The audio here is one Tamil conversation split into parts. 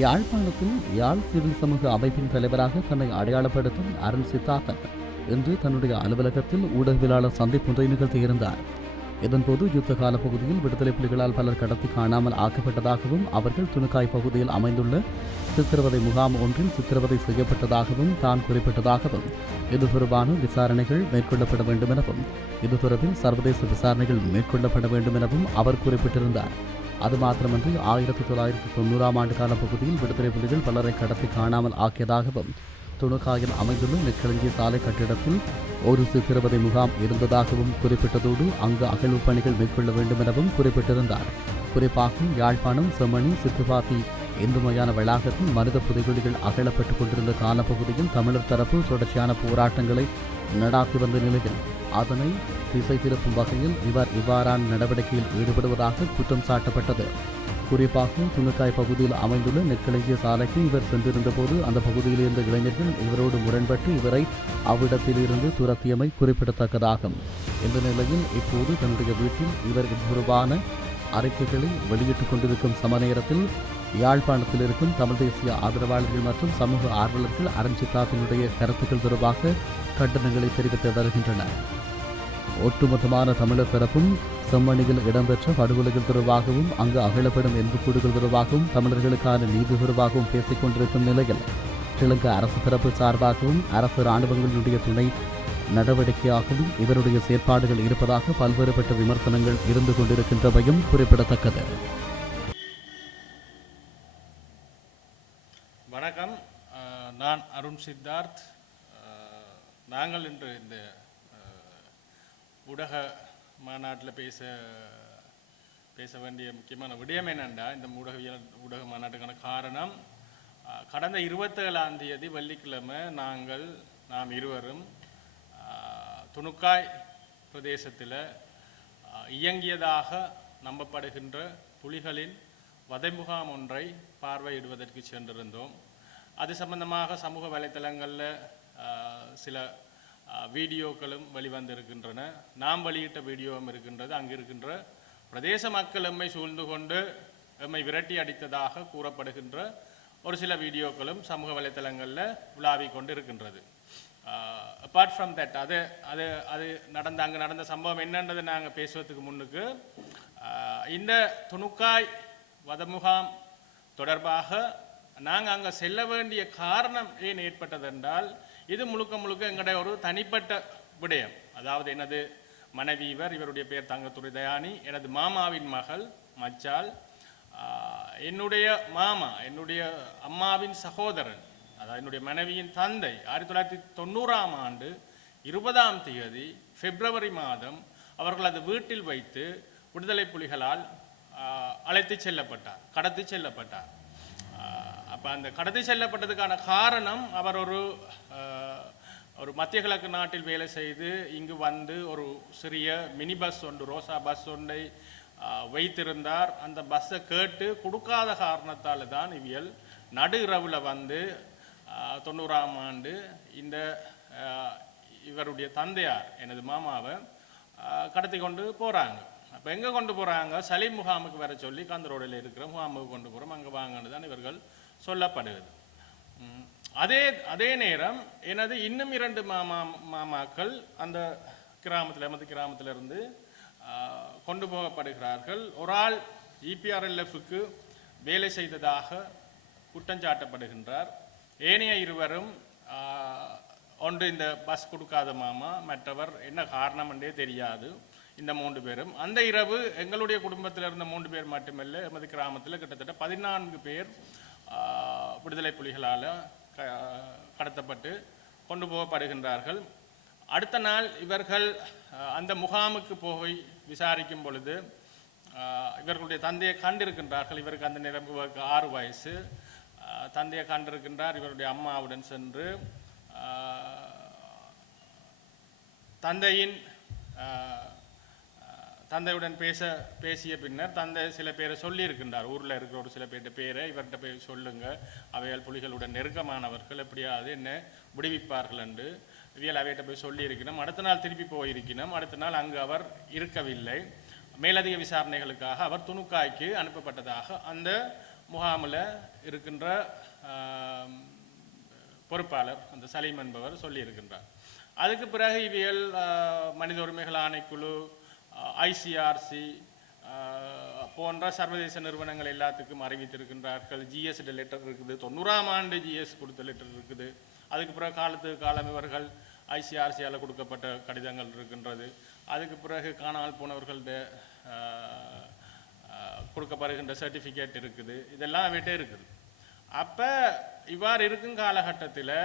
யாழ்ப்பாணத்தில் யாழ் சிவில் சமூக அமைப்பின் தலைவராக தன்னை அடையாளப்படுத்தும் அருண் சித்தார்த்தன் இன்று தன்னுடைய அலுவலகத்தில் ஊடகவியலாளர் சந்திப்பொன்றை நிகழ்த்தியிருந்தார். இதன்போது யுத்த கால பகுதியில் விடுதலை புலிகளால் பலர் கடத்தி காணாமல் ஆக்கப்பட்டதாகவும் அவர்கள் துணுக்காய் பகுதியில் அமைந்துள்ள சித்திரவதை முகாம் ஒன்றில் சித்திரவதை செய்யப்பட்டதாகவும் தான் குறிப்பிட்டதாகவும் இது தொடர்பான விசாரணைகள் மேற்கொள்ளப்பட வேண்டும் எனவும் இது தொடர்பில் சர்வதேச விசாரணைகள் மேற்கொள்ளப்பட வேண்டும் எனவும் அவர் குறிப்பிட்டிருந்தார். அது மாத்திரமன்றி 1990ஆம் ஆண்டு கால பகுதியில் விடுதலை புலிகள் பலரை கடத்தி காணாமல் ஆக்கியதாகவும் துணுக்காயில் அமைந்துள்ள நெற்களஞ்சி சாலை கட்டிடத்தில் ஒரு சித்திரவதை முகாம் இருந்ததாகவும் குறிப்பிட்டதோடு அங்கு அகழ்வு பணிகள் மேற்கொள்ள வேண்டும் எனவும் குறிப்பிட்டிருந்தார். குறிப்பாக யாழ்ப்பாணம் செம்மணி சித்துப்பாத்தி இந்து மயான வளாகத்தில் மனித புதைகுழிகள் அகழப்பட்டுக் கொண்டிருந்த காலப்பகுதியில் தமிழர் தரப்பு தொடர்ச்சியான போராட்டங்களை நடாத்தி வந்த நிலையில் அதனை திசை திருப்பும் வகையில் இவர் இவ்வாறான நடவடிக்கையில் ஈடுபடுவதாக குற்றம் சாட்டப்பட்டது. குறிப்பாக துணுக்காய் பகுதியில் அமைந்துள்ள நெற்களஞ்சிய சாலைக்கு இவர் சென்றிருந்த போது அந்த பகுதியில் இருந்த இளைஞர்கள் இவரோடு முரண்பட்டு இவரை அவ்விடத்திலிருந்து துரத்தியமை குறிப்பிடத்தக்கதாகும். இந்த நிலையில் இப்போது தன்னுடைய வீட்டில் இவர் இதுபொருவான அறிக்கைகளை வெளியிட்டுக் கொண்டிருக்கும் சமநேரத்தில் யாழ்ப்பாணத்தில் இருக்கும் தமிழ் தேசிய ஆதரவாளர்கள் மற்றும் சமூக ஆர்வலர்கள் அருண் சித்தார்த்தினுடைய கருத்துக்கள் தொடர்பாக கண்டனங்களை தெரிவித்து வருகின்றனர். ஒட்டுமொத்தமான தமிழர் தரப்பும் செம்மணியில் இடம்பெற்ற படுகொலைகள் தொடர்பாகவும் அங்கு அகழப்படும் எண்புக்கூடுகள் தொடர்பாகவும் தமிழர்களுக்கான நீதி தொடர்பாகவும் பேசிக் கொண்டிருக்கும் நிலையில் ஸ்ரீலங்கா அரசு தரப்பு சார்பாகவும் அரசு இராணுவங்களுடைய துணை நடவடிக்கையாகவும் இவருடைய செயற்பாடுகள் இருப்பதாக பல்வேறுபட்ட விமர்சனங்கள் இருந்து கொண்டிருக்கின்றவையும் குறிப்பிடத்தக்கது. வணக்கம், நான் அருண் சித்தார்த். நாங்கள் இன்று இந்த ஊடக மாநாட்டில் பேச வேண்டிய முக்கியமான விடயம் என்னென்னா, இந்த ஊடக மாநாட்டுக்கான காரணம், கடந்த 27ஆம் தேதி வெள்ளிக்கிழமை நாம் இருவரும் துணுக்காய் பிரதேசத்தில் இயங்கியதாக நம்பப்படுகின்ற புலிகளின் வதைமுகாம் ஒன்றை பார்வையிடுவதற்கு சென்றிருந்தோம். அது சம்பந்தமாக சமூக வலைத்தளங்களில் சில வீடியோக்களும் வெளிவந்திருக்கின்றன. நாம் வெளியிட்ட வீடியோவும் இருக்கின்றது. அங்கு இருக்கின்ற பிரதேச மக்கள் எம்மை சூழ்ந்து கொண்டு எம்மை விரட்டி அடித்ததாக கூறப்படுகின்ற ஒரு சில வீடியோக்களும் சமூக வலைத்தளங்களில் உலாவிக் கொண்டு இருக்கின்றது. அப்பார்ட் ஃப்ரம் தட், அது அங்கே நடந்த சம்பவம் என்னன்றது நாங்கள் பேசுவதற்கு முன்னுக்கு இந்த துணுக்காய் வதமுகாம் தொடர்பாக நாங்கள் அங்கே செல்ல வேண்டிய காரணம் ஏன் ஏற்பட்டது என்றால், இது முழுக்க எங்களுடைய ஒரு தனிப்பட்ட விடயம். அதாவது எனது மனைவி இவருடைய பேர் தங்கத்துறை தயானி, எனது மாமாவின் மகள் மச்சால், என்னுடைய மாமா என்னுடைய அம்மாவின் சகோதரன், அதாவது என்னுடைய மனைவியின் தந்தை 1990ஆம் ஆண்டு 20ஆம் தேதி பிப்ரவரி மாதம் அவர்கள் அது வீட்டில் வைத்து விடுதலை புலிகளால் கடத்தி செல்லப்பட்டார். அப்போ அந்த கடத்தி செல்லப்பட்டதுக்கான காரணம், அவர் ஒரு மத்திய கிழக்கு நாட்டில் வேலை செய்து இங்கு வந்து ஒரு சிறிய மினி பஸ் ஒன்று, ரோசா பஸ் ஒன்றை வைத்திருந்தார். அந்த பஸ்ஸை கேட்டு கொடுக்காத காரணத்தால் தான் இவியல் நடு இரவில் வந்து 90ஆம் ஆண்டு இந்த இவருடைய தந்தையார் எனது மாமாவை கடத்தி கொண்டு போகிறாங்க. அப்போ எங்கே கொண்டு போகிறாங்க? சலீம் முகாமுக்கு வர சொல்லி கந்தரோடையில் இருக்கிற முகாமுக்கு கொண்டு போகிறோம், அங்கே வாங்கன்னு தான் இவர்கள் சொல்லப்படுகிறது. அதே நேரம் எனது இன்னும் 2 மாமாக்கள் அந்த எமது கிராமத்திலிருந்து கொண்டு போகப்படுகிறார்கள். ஒரு ஆள் EPRLF-க்கு வேலை செய்ததாக குற்றஞ்சாட்டப்படுகின்றார். ஏனைய இருவரும், ஒன்று இந்த பஸ் கொடுக்காத மாமா, மற்றவர் என்ன காரணம் என்றே தெரியாது. இந்த 3 பேரும் அந்த இரவு எங்களுடைய குடும்பத்தில் இருந்த 3 பேர் மட்டுமல்ல, எமது கிராமத்தில் கிட்டத்தட்ட 14 பேர் விடுதலை புலிகளால் கடத்தப்பட்டு கொண்டு போகப்படுகின்றார்கள். அடுத்த நாள் இவர்கள் அந்த முகாமுக்கு போய் விசாரிக்கும் பொழுது இவர்களுடைய தந்தையை கண்டிருக்கின்றார்கள். இவருக்கு அந்த நேரம் 6 வயசு. தந்தையை கண்டிருக்கின்றார். இவருடைய அம்மாவுடன் சென்று தந்தையுடன் பேசிய பின்னர் தந்தை சில பேரை சொல்லியிருக்கின்றார். ஊரில் இருக்கிற ஒரு சில பேர்கிட்ட பேரை இவர்கிட்ட போய் சொல்லுங்க, அவையால் புலிகளுடன் நெருக்கமானவர்கள், எப்படியாவது என்ன விடுவிப்பார்கள் என்று இவையால் அவையிட்ட போய் சொல்லியிருக்கணும். அடுத்த நாள் திருப்பி போயிருக்கணும். அடுத்த நாள் அங்கு அவர் இருக்கவில்லை. மேலதிக விசாரணைகளுக்காக அவர் துணுக்காய்க்கு அனுப்பப்பட்டதாக அந்த முகாமில் இருக்கின்ற பொறுப்பாளர் அந்த சலீம் என்பவர் சொல்லியிருக்கின்றார். அதுக்கு பிறகு இவியல் மனித உரிமைகள் ஆணைக்குழு, ஐசிஆர்சி போன்ற சர்வதேச நிறுவனங்கள் எல்லாத்துக்கும் அறிவித்திருக்கின்றார்கள். ஜிஎஸ் லெட்டர் இருக்குது, 90ஆம் ஆண்டு ஜிஎஸ் கொடுத்த லெட்டர் இருக்குது. அதுக்கு பிறகு காலத்துக்கு காலம் இவர்கள் ஐசிஆர்சியால் கொடுக்கப்பட்ட கடிதங்கள் இருக்கின்றது. அதுக்கு பிறகு காணாமல் போனவர்கள்ட கொடுக்கப்படுகின்ற சர்டிஃபிகேட் இருக்குது. இதெல்லாம் வீட்டே இருக்குது. அப்போ இவ்வாறு இருக்கும் காலகட்டத்தில்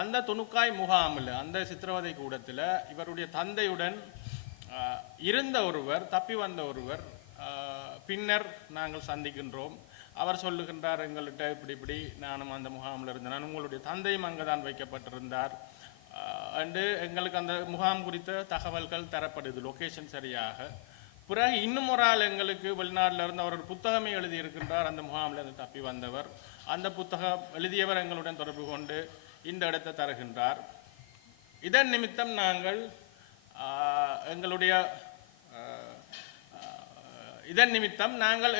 அந்த துணுக்காய் முகாமில் அந்த சித்திரவதை கூடத்தில் இவருடைய தந்தையுடன் இருந்த ஒருவர், தப்பி வந்த ஒருவர் பின்னர் நாங்கள் சந்திக்கின்றோம். அவர் சொல்லுகின்றார், எங்கள்கிட்ட இப்படி நானும் அந்த முகாமில் இருந்தேன், உங்களுடைய தந்தையும் அங்கே தான் வைக்கப்பட்டிருந்தார் அண்டு எங்களுக்கு அந்த முகாம் குறித்த தகவல்கள் தரப்படுது, லொக்கேஷன் சரியாக. பிறகு இன்னும் ஒரு ஆள் எங்களுக்கு வெளிநாட்டில் இருந்து அவர் ஒரு புத்தகமே எழுதியிருக்கின்றார், அந்த முகாமில் இருந்து தப்பி வந்தவர். அந்த புத்தகம் எழுதியவர் எங்களுடன் தொடர்பு கொண்டு இந்த இடத்தை தருகின்றார். இதன் நிமித்தம் நாங்கள்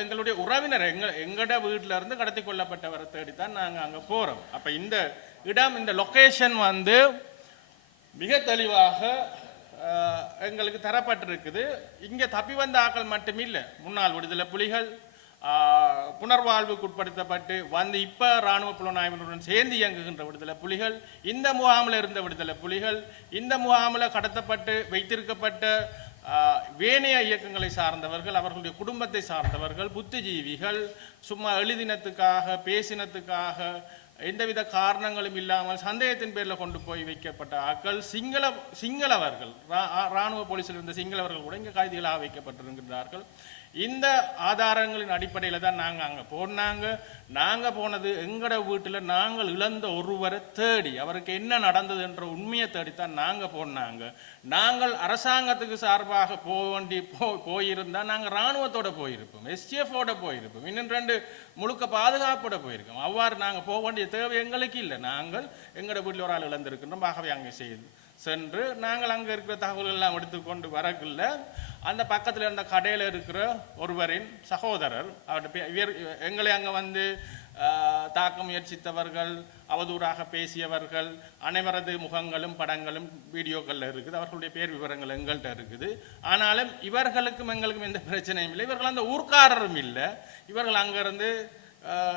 எங்களுடைய உறவினர் எங்களோட வீட்டில் இருந்து கடத்தி கொள்ளப்பட்டவரை தேடித்தான் நாங்கள் அங்கே போகிறோம். அப்போ இந்த இடம், இந்த லொக்கேஷன் மிக தெளிவாக எங்களுக்கு தரப்பட்டிருக்குது. இங்கே தப்பி வந்த ஆக்கள் மட்டுமில்லை, முன்னாள் விடுதலை புலிகள் புனர்வாழ்வுக்கு உட்படுத்தப்பட்டு வந்து இப்போ இராணுவ புலனாய்வினுடன் சேர்ந்து இயங்குகின்ற விடுதலை புலிகள், இந்த முகாமில் இருந்த விடுதலை புலிகள், இந்த முகாமில் கடத்தப்பட்டு வைத்திருக்கப்பட்ட வேணைய இயக்கங்களை சார்ந்தவர்கள், அவர்களுடைய குடும்பத்தை சார்ந்தவர்கள், புத்திஜீவிகள், சும்மா எழுதினத்துக்காக பேசினத்துக்காக எந்தவித காரணங்களும் இல்லாமல் சந்தேகத்தின் பேரில் கொண்டு போய் வைக்கப்பட்ட ஆக்கள் சிங்களவர்கள், இராணுவ போலீஸில் இருந்த சிங்களவர்கள் கூட இங்கே கைதிகளாக வைக்கப்பட்டிருக்கிறார்கள். இந்த ஆதாரங்களின் அடிப்படையில் தான் நாங்கள் அங்கே போனாங்க. நாங்கள் போனது எங்களோட வீட்டில் நாங்கள் இழந்த ஒருவரை தேடி, அவருக்கு என்ன நடந்தது என்ற உண்மையை தேடித்தான் நாங்கள் போனாங்க. நாங்கள் அரசாங்கத்துக்கு சார்பாக போயிருந்தால் நாங்கள் இராணுவத்தோடு போயிருப்போம், எஸ்டிஎஃபோட போயிருப்போம், இன்னும் 2 முழுக்க பாதுகாப்போட போயிருக்கோம். அவ்வாறு நாங்கள் போக வேண்டிய தேவை எங்களுக்கு இல்லை. நாங்கள் எங்களோட வீட்டில் ஒரு ஆள் இழந்திருக்கின்றோம், ஆகவே அங்கே சென்று நாங்கள் அங்கே இருக்கிற தகவல்கள் எல்லாம் எடுத்துக்கொண்டு வரக்குள்ள அந்த பக்கத்தில் இருந்த கடையில் இருக்கிற ஒருவரின் சகோதரர், எங்களை அங்கே வந்து தாக்க முயற்சித்தவர்கள், அவதூறாக பேசியவர்கள் அனைவரது முகங்களும் படங்களும் வீடியோக்களில் இருக்குது. அவர்களுடைய பேர் விவரங்கள் எங்கள்கிட்ட இருக்குது. ஆனாலும் இவர்களுக்கும் எங்களுக்கும் எந்த பிரச்சனையும் இல்லை. இவர்கள் அந்த ஊர்க்காரரும் இல்லை. இவர்கள் அங்கேருந்து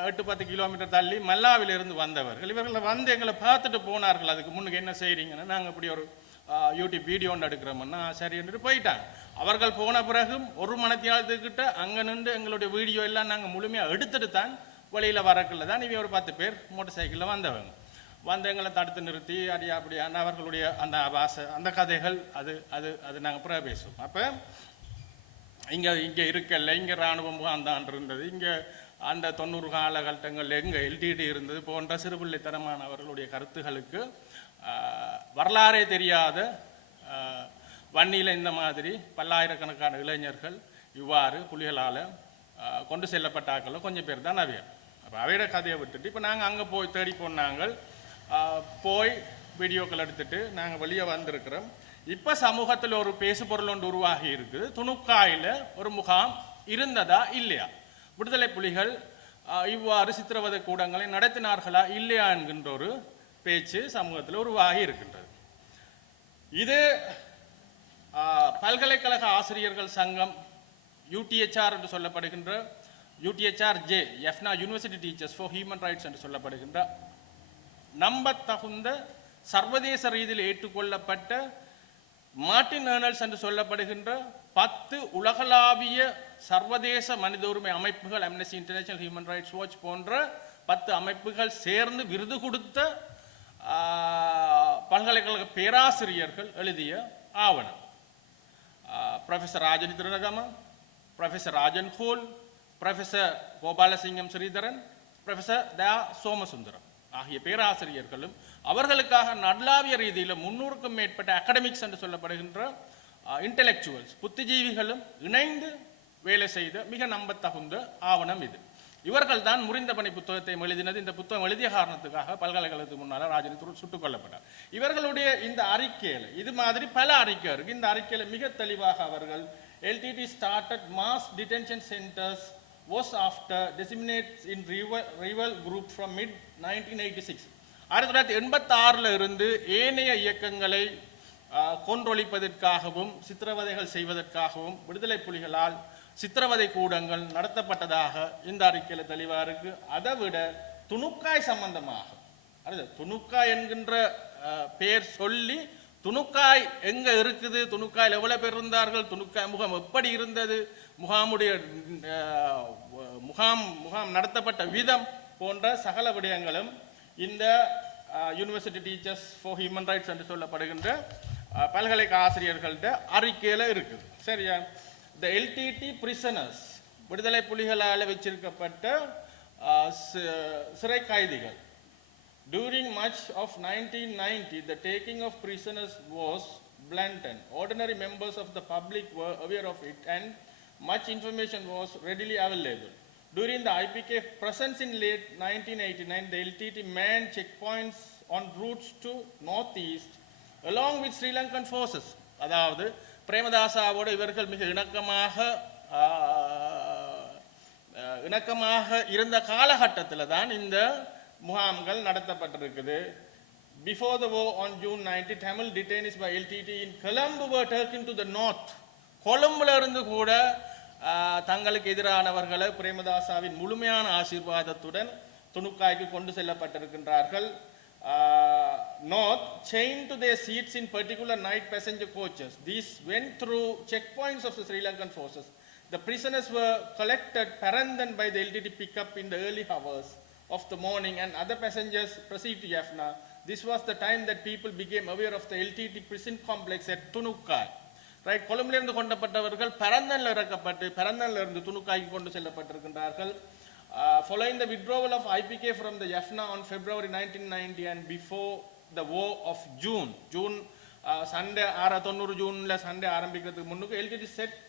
8-10 கிலோமீட்டர் தள்ளி மல்லாவிலிருந்து வந்தவர்கள். இவர்கள் வந்து எங்களை பார்த்துட்டு போனார்கள். அதுக்கு முன்னுக்கு என்ன செய்கிறீங்கன்னா, நாங்கள் இப்படி ஒரு யூடியூப் வீடியோ ஒன்று எடுக்கிறோம்னா சரி என்று போயிட்டாங்க. அவர்கள் போன பிறகும் 1 மணித்தியாலத்துக்கிட்ட அங்கே நின்று எங்களுடைய வீடியோ எல்லாம் நாங்கள் முழுமையாக எடுத்துட்டு தான் வழியில் வரக்குள்ள தான் இவங்க ஒரு 10 பேர் மோட்டர் சைக்கிளில் வந்தவங்க. வந்து எங்களை தடுத்து நிறுத்தி அடியா அப்படியான அவர்களுடைய அந்த வாசை, அந்த கதைகள் அது அது அது நாங்கள் பிறகு பேசுவோம். அப்போ இங்கே இருக்கல, இங்கே இராணுவ முகாம் இருந்தது, இங்கே அந்த 90 காலகட்டங்கள் எங்கே எல்டிடி இருந்தது போன்ற சிறுபிள்ளைத்தனமான அவர்களுடைய கருத்துகளுக்கு வரலாறே தெரியாத வன்னியில் இந்த மாதிரி பல்லாயிரக்கணக்கான இளைஞர்கள் இவ்வாறு புலிகளால் கொண்டு செல்லப்பட்டாக்களும் கொஞ்சம் பேர் தான் அவையர். அப்போ அவையோட கதையை விட்டுட்டு இப்போ நாங்கள் அங்கே போய் தேடி போனாங்கள், போய் வீடியோக்கள் எடுத்துட்டு நாங்கள் வெளியே வந்திருக்கிறோம். இப்போ சமூகத்தில் ஒரு பேசு பொருள் ஒன்று உருவாகி இருக்குது. துணுக்காயில் ஒரு முகாம் இருந்ததா இல்லையா, விடுதலை புலிகள் இவ்வாறு சித்திரவதை கூடங்களை நடத்தினார்களா இல்லையா என்கின்ற ஒரு பேச்சு சமூகத்தில் உருவாகி இருக்கின்றது. இது பல்கலைக்கழக ஆசிரியர்கள் சங்கம் UTHR என்று சொல்லப்படுகின்ற UTHRJ, எஃப்னா university teachers for human rights என்று சொல்லப்படுகின்ற நம்பத்தகுந்த சர்வதேச ரீதியில் ஏற்றுக்கொள்ளப்பட்ட மார்ட்டின் ஏர்னல்ஸ் என்று சொல்லப்படுகின்ற 10 உலகளாவிய சர்வதேச மனித உரிமை அமைப்புகள், Amnesty International, Human Rights Watch போன்ற 10 அமைப்புகள் சேர்ந்து விருது கொடுத்த பல்கலைக்கழக பேராசிரியர்கள் எழுதிய ஆவணம். Professor Rajan Thiranagama, professor Rajan Hoole, professor Gopalasingham Sritharan, professor Daya Somasundaram ஆகிய பேராசிரியர்களும் அவர்களுக்காக நட்லாவிய ரீதியில் 300க்கும் மேற்பட்ட அகடமிக்ஸ் என்று சொல்லப்படுகின்ற இன்டெலெக்சுவல்ஸ், புத்திஜீவிகளும் இணைந்து வேலை செய்த மிக நம்பத்தகுந்த ஆவணம் இது. இவர்கள் தான் முறிந்த பணி புத்தகத்தை எழுதினது. இந்த புத்தகம் எழுதிய காரணத்துக்காக பல்கலைக்கழகத்துக்கு முன்னால் ராஜன் சுட்டுக் கொல்லப்பட்டார். இவர்களுடைய இந்த அறிக்கையில் இது மாதிரி பல அறிக்கை இருக்கு. இந்த அறிக்கையில் மிக தெளிவாக அவர்கள் LTT started mass detention centers was after disseminates in rival group from mid 1986. 1986 இருந்து ஏனைய இயக்கங்களை கொன்றொழிப்பதற்காகவும் சித்திரவதைகள் செய்வதற்காகவும் விடுதலை புலிகளால் சித்திரவதை கூடங்கள் நடத்தப்பட்டதாக இந்த அறிக்கையில் தெளிவாக இருக்கு. அதை விட துணுக்காய் சம்பந்தமாக துணுக்காய் என்கின்ற பெயர் சொல்லி துணுக்காய் எங்க இருக்குது, துணுக்காயில் எவ்வளவு பேர் இருந்தார்கள், துணுக்காய் முகாம் எப்படி இருந்தது, முகாமுடைய முகாம் நடத்தப்பட்ட விதம் போன்ற சகல விடயங்களும் இந்த university teachers for human rights என்று சொல்லப்படுகின்ற பல்கலைக்கழக ஆசிரியர்கள்ட்ட அறிக்கையில் இருக்குது. சரியா? த எல்டிடி பிரிசனர்ஸ், விடுதலை புலிகளால் வச்சிருக்கப்பட்ட சிறை கைதிகள். During much of 1990, the taking of prisoners was blatant. Ordinary members of the public were aware of it and much information was readily available. During the IPK presence in late 1989, the LTT manned checkpoints on routes to northeast along with Sri Lankan forces. அதாவது பிரேமதாசாவோடு இவர்கள் மிக இணக்கமாக இருந்த காலகட்டத்தில் தான் இந்த முகாம்கள் நடத்தப்பட்டிருக்குது. Before the war on June 90, Tamil detainees by LTT in Colombo were taken to the north. கொழும்புல இருந்து கூட தங்களுக்கு எதிரானவர்களை பிரேமதாசாவின் முழுமையான ஆசீர்வாதத்துடன் துணுக்காய்க்கு கொண்டு செல்லப்பட்டிருக்கின்றார்கள். North, chained to their seats in particular night passenger coaches. These went through checkpoints of the Sri Lankan forces. The prisoners were collected Parandan by the LTT pickup in the early hours of the morning and other passengers proceed to Jaffna. This was the time that people became aware of the LTT prison complex at Tunukkai. Right? கொழும்பில் இருந்து கொண்டப்பட்டவர்கள் பரந்தன்ல இறக்கப்பட்டு பரந்தன்ல இருந்து துணுக்காய்க்கு கொண்டு செல்லப்பட்டிருக்கின்றார்கள். Following the withdrawal of IPK from the Jaffna on February 1990 and before the war of June Sunday 690 ஜூன்ல சண்டே ஆரம்பிக்கிறதுக்கு முன்னுக்கு LTT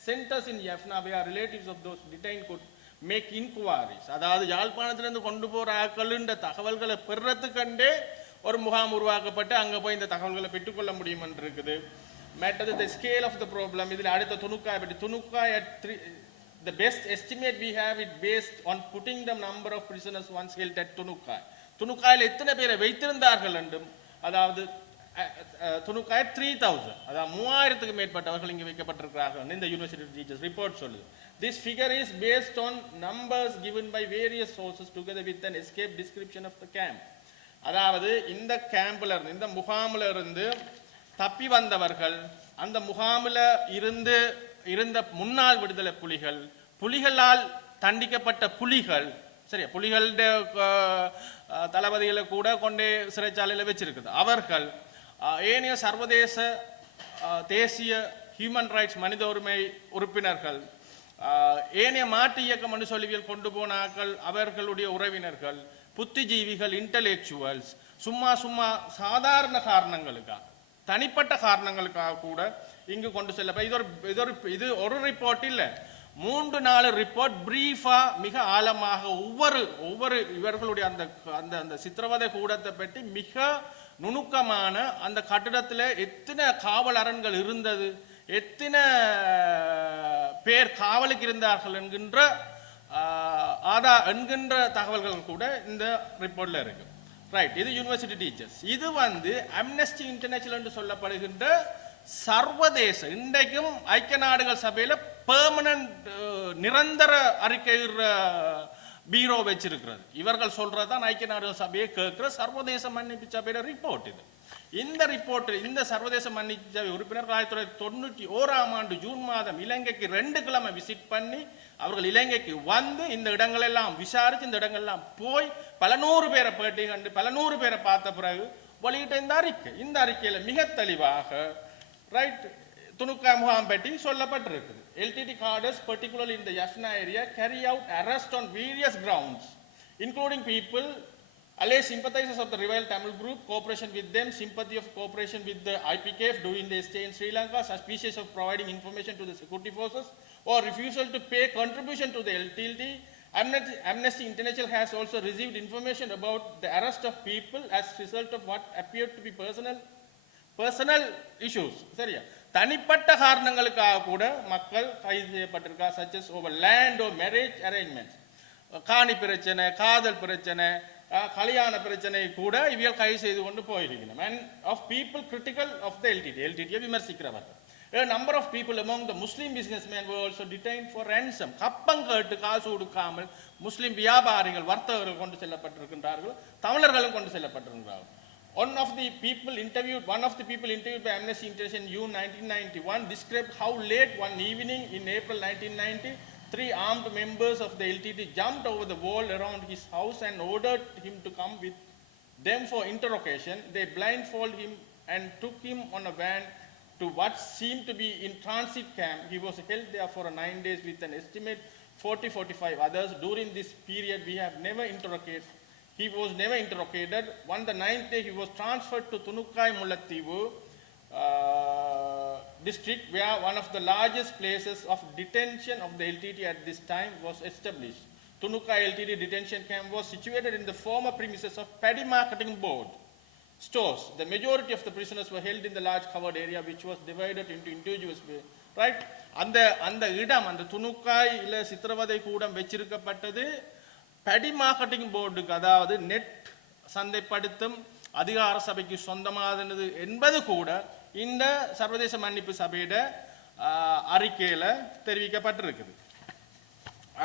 centers in Jaffna where relatives of those detained could make inquiries. அதாவது யாழ்ப்பாணத்திலிருந்து கொண்டு போற ஆட்களுன்ற தகவல்களை பெறத்துக்கண்டே ஒரு முகாம் உருவாக்கப்பட்டு அங்க போய் இந்த தகவல்களை பெற்றுக்கொள்ள முடியும் என்று இருக்குது. Matter the scale of the problem. இதில் அடுத்த Thunukkai at 3, the best estimate we have it based on putting the number of prisoners once held at துணுக்காயில் எத்தனை பேரை வைத்திருந்தார்கள் என்றும், அதாவது துணுக்காய் 3000, அதாவது 3000க்கு மேற்பட்டவர்கள் இங்கே வைக்கப்பட்டிருக்கிறார்கள் இந்த யூனிவர்சிட்டி டீச்சர்ஸ் ரிப்போர்ட் சொல்லுது. This figure is based on numbers given by various sources together with an escape description of the camp. அதாவது இந்த கேம்ப்ல இருந்து இந்த முகாமில் இருந்து தப்பி வந்தவர்கள், அந்த முகாமில் இருந்த முன்னாள் விடுதலை புலிகளால் தண்டிக்கப்பட்ட புலிகள், சரியா, புலிகளுடைய தளபதிகளை கூட கொண்டே சிறைச்சாலையில் வச்சிருக்குது. அவர்கள் ஏனைய சர்வதேச தேசிய ஹியூமன் ரைட்ஸ் மனித உரிமை உறுப்பினர்கள், ஏனைய மாட்டு இயக்க மனுசொலிவியல் கொண்டு போனாக்கள், அவர்களுடைய உறவினர்கள், புத்திஜீவிகள், இன்டலெக்சுவல்ஸ், சும்மா சாதாரண காரணங்களுக்காக, தனிப்பட்ட காரணங்களுக்காக கூட இங்கு கொண்டு செல்ல இது ஒரு ரிப்போர்ட் இல்லை, 3-4 ரிப்போர்ட் பிரீஃபா மிக ஆழமாக ஒவ்வொரு இவர்களுடைய அந்த சித்திரவதை கூடத்தை பற்றி மிக நுணுக்கமான அந்த கட்டிடத்தில் எத்தனை காவல் அரண்கள் இருந்தது, எத்தனை பேர் காவலுக்கு இருந்தார்கள் என்கின்ற தகவல்கள் கூட இந்த ரிப்போர்ட்ல இருக்கு. ரைட், இது யூனிவர்சிட்டி டீச்சர்ஸ். இது அம்னஸ்டி இன்டர்நேஷனல் என்று சொல்லப்படுகின்ற சர்வதேச, இன்றைக்கும் ஐக்கிய நாடுகள் சபையில பெர்மனன்ட் நிரந்தர அறிக்கையிற பீரோ வச்சிருக்கிறது. இவர்கள் சொல்றதுதான் ஐக்கிய நாடுகள் சபையை கேட்கிற சர்வதேச மன்னிப்பு சபையில ரிப்போர்ட் இது. இந்த ரிப்போர்ட் இந்த சர்வதேச மன்னிப்பு சபை உறுப்பினர் 1991 ஜூன் மாதம் இலங்கைக்கு 2 கிழமை விசிட் பண்ணி அவர்கள் இலங்கைக்கு இந்த இடங்களெல்லாம் விசாரிச்சு இந்த இடங்கள்லாம் போய் பல நூறு பேரை பேட்டி கண்டு பல நூறு பேரை பார்த்த பிறகு வெளியிட்ட இந்த அறிக்கையில மிக தெளிவாக ரைட் துணுக்கா முகாம் பற்றி சொல்லப்பட்டிருக்குது. LTT cadres, particularly in the Jaffna area, carry out arrests on various grounds, including people alleged sympathizers of the rival Tamil group, cooperation with them, sympathy of cooperation with the IPKF during their stay in Sri Lanka, suspicious of providing information to the security forces, or refusal to pay contribution to the LTT. Amnesty International has also received information about the arrest of people as result of what appeared to be personal issues. சரியா, தனிப்பட்ட காரணங்களுக்காக கூட மக்கள் கைது செய்யப்பட்டிருக்கா, சச்சஸ் ஓவர் லேண்ட் ஓ மேரேஜ் அரேஞ்ச்மெண்ட், காணி பிரச்சனை, காதல் பிரச்சனை, கல்யாண பிரச்சனை கூட இவியல் கைது செய்து கொண்டு போயிருக்கணும். And of people critical of the எல்டிடியை விமர்சிக்கிறவர்கள். A number of people among the Muslim businessmen were also detained for ransom. கப்பம் கேட்டு காசு கொடுக்காமல் முஸ்லிம் வியாபாரிகள் வர்த்தகர்கள் கொண்டு செல்லப்பட்டிருக்கின்றார்கள், தமிழர்களும் கொண்டு செல்லப்பட்டிருக்கிறார்கள். One of the people interviewed by Amnesty International in June 1991 described how late one evening in April 1990, 3 armed members of the LTT jumped over the wall around his house and ordered him to come with them for interrogation. They blindfolded him and took him on a van to what seemed to be in transit camp. He was held there for 9 days with an estimate 40-45 others. During this period, he was never interrogated. On the 9th day, he was transferred to Tunukai Mulattivu district, where one of the largest places of detention of the LTT at this time was established. Tunukai LTT detention camp was situated in the former premises of Paddy Marketing Board stores. The majority of the prisoners were held in the large covered area which was divided into individuals, right? அந்த இடம், அந்த துணுக்காய் இல்ல சித்திரவதை கூடம் வச்சிருக்கப்பட்டது படி மார்க்கெட்டிங் போர்டுக்கு, அதாவது நெட் சந்தைப்படுத்தும் அதிகார சபைக்கு சொந்தமானது என்பது கூட இந்த சர்வதேச மன்னிப்பு சபையிட அறிக்கையில தெரிவிக்கப்பட்டிருக்குது.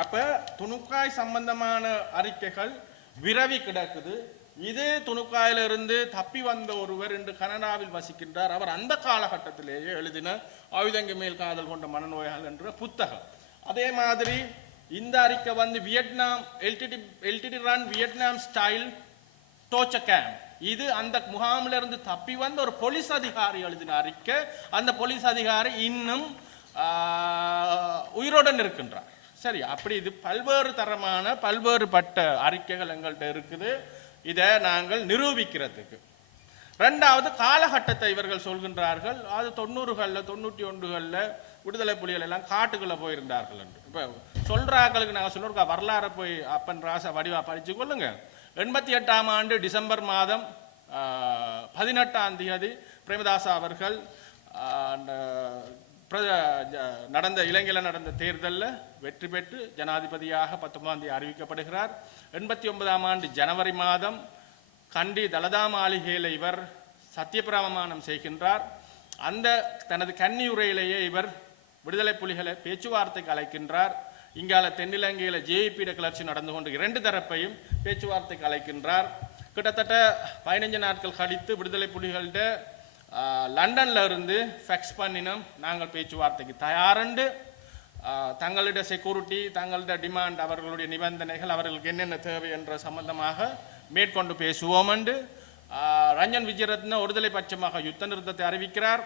அப்ப துணுக்காய் சம்பந்தமான அறிக்கைகள் விரவி கிடக்குது. இது துணுக்காயிலிருந்து தப்பி வந்த ஒருவர் இன்று கனடாவில் வசிக்கின்றார். அவர் அந்த காலகட்டத்திலேயே எழுதின ஆயுதங்க மேல் காதல் கொண்ட மனநோயால் என்ற புத்தகம். அதே மாதிரி இந்த அறிக்கை வந்து Vietnam LTD run Vietnam style torture camp. இது அந்த முகாமில் இருந்து தப்பி வந்த ஒரு போலீஸ் அதிகாரி எழுதின அறிக்கை. அந்த போலீஸ் அதிகாரி இன்னும் உயிரோடன் இருக்கின்றார். சரி, அப்படி இது பல்வேறுபட்ட அறிக்கைகள் எங்கள்கிட்ட இருக்குது. இதை நாங்கள் நிரூபிக்கிறதுக்கு ரெண்டாவது காலகட்டத்தை இவர்கள் சொல்கின்றார்கள். அது 90களில் 91களில் விடுதலை புலிகள் எல்லாம் காட்டுக்குள்ள போயிருந்தார்கள் என்று. இப்போ சொல்றாங்களுக்கு நாங்கள் சொல்லுறோம், வரலாறு போய் அப்பன் ராசா வடிவா படிச்சு கொள்ளுங்க. 88ஆம் ஆண்டு டிசம்பர் மாதம் 18ஆம் தேதி பிரேமதாசா அவர்கள் இலங்கையில் நடந்த தேர்தலில் வெற்றி பெற்று ஜனாதிபதியாக 19ஆம் தேதி அறிவிக்கப்படுகிறார். 89ஆம் ஆண்டு ஜனவரி மாதம் கண்டி தலதா மாளிகையில் இவர் சத்தியப்பிரமாணம் செய்கின்றார். அந்த தனது கன்னியுரையிலேயே இவர் விடுதலை புலிகளை பேச்சுவார்த்தைக்கு அழைக்கின்றார். இங்கால தென்னிலங்கையில் ஜேபிட கிளர்ச்சி நடந்து கொண்டு 2 தரப்பையும் பேச்சுவார்த்தைக்கு அழைக்கின்றார். கிட்டத்தட்ட 15 நாட்கள் கழித்து விடுதலை புலிகள்கிட்ட லண்டன்ல இருந்து ஃபேக்ஸ் பண்ணினோம், நாங்கள் பேச்சுவார்த்தைக்கு தயாரண்டு, தங்களுடைய செக்யூரிட்டி, தங்களுடைய டிமாண்ட், அவர்களுடைய நிபந்தனைகள், அவர்களுக்கு என்னென்ன தேவை என்ற சம்பந்தமாக மேற்கொண்டு பேசுவோம் என்று ரஞ்சன் விஜயரத்ன ஒருதலை பட்சமாக யுத்த நிறுத்தத்தை அறிவிக்கிறார்.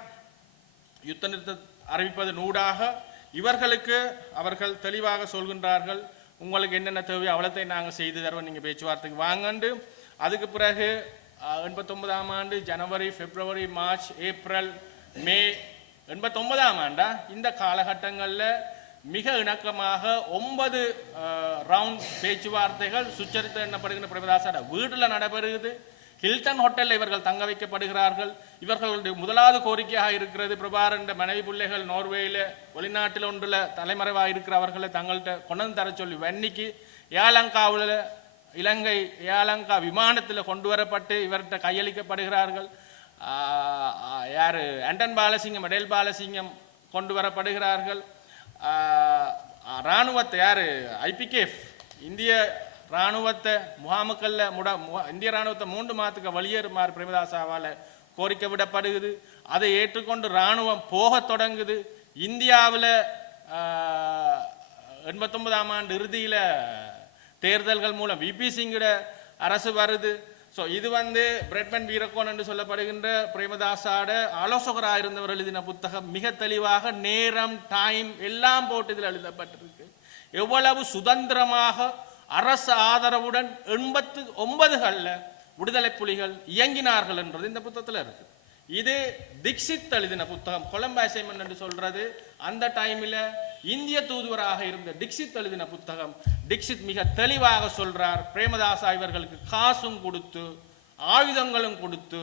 யுத்த நிறுத்தம் அறிவிப்பது நூடாக இவர்களுக்கு அவர்கள் தெளிவாக சொல்கின்றார்கள், உங்களுக்கு என்னென்ன தேவையோ அவ்வளத்தை நாங்கள் செய்து தருவோம், நீங்கள் பேச்சுவார்த்தைக்கு வாங்கண்டு. அதுக்கு பிறகு 89ஆம் ஆண்டு ஜனவரி, பிப்ரவரி, மார்ச், ஏப்ரல், மே 89ஆம் ஆண்டா இந்த காலகட்டங்களில் மிக இணக்கமாக 9 ரவுண்ட் பேச்சுவார்த்தைகள் சுச்சரித்து எண்ணப்படுகின்ற பிரேமதாசோட வீட்டில் நடைபெறுகிறது. ஹில்டன் ஹோட்டலில் இவர்கள் தங்க வைக்கப்படுகிறார்கள். இவர்களுடைய முதலாவது கோரிக்கையாக இருக்கிறது, பிரபாரண்ட மனைவி பிள்ளைகள் நோர்வேயில் வெளிநாட்டில் ஒன்றில் தலைமறைவாக இருக்கிறவர்களை தங்கள்கிட்ட கொண்டு தர சொல்லி வன்னிக்கு ஏலங்காவில் இலங்கை ஏலங்கா விமானத்தில் கொண்டு வரப்பட்டு இவர்கிட்ட கையளிக்கப்படுகிறார்கள். யார் ஆண்டன் பாலசிங்கம், அடேல் பாலசிங்கம் கொண்டு வரப்படுகிறார்கள். இராணுவத்தை யார் ஐபிகேஃப் இந்திய இராணுவத்தை முகாமுக்களில் இந்திய இராணுவத்தை 3 மாதத்துக்கு வெளியேறுமாறு பிரேமதாசாவால் கோரிக்கை விடப்படுகிறது. அதை ஏற்றுக்கொண்டு இராணுவம் போக தொடங்குது. இந்தியாவில் 89ஆம் ஆண்டு இறுதியில் தேர்தல்கள் மூலம் விபி சிங்கிட அரசு வருது. ஸோ இது வந்து பிரெட்மன் வீரக்கோன் என்று சொல்லப்படுகின்ற பிரேமதாசாட ஆலோசகராக இருந்தவர் எழுதின புத்தகம். மிக தெளிவாக நேரம், டைம் எல்லாம் போட்டு இதில் எழுதப்பட்டிருக்கு. எவ்வளவு சுதந்திரமாக அரசு ஆதரவுடன் 89களில் விடுதலை புலிகள் இயங்கினார்கள் என்றது இந்த புத்தகத்தில் இருக்கு. இது தீக்ஷித் எழுதின புத்தகம், கொலம்போ அசைன்மெண்ட் என்று சொல்றது. அந்த டைமில் இந்திய தூதுவராக இருந்த தீக்ஷித் எழுதின புத்தகம். தீக்ஷித் மிக தெளிவாக சொல்றார், பிரேமதாசா இவர்களுக்கு காசும் கொடுத்து ஆயுதங்களும் கொடுத்து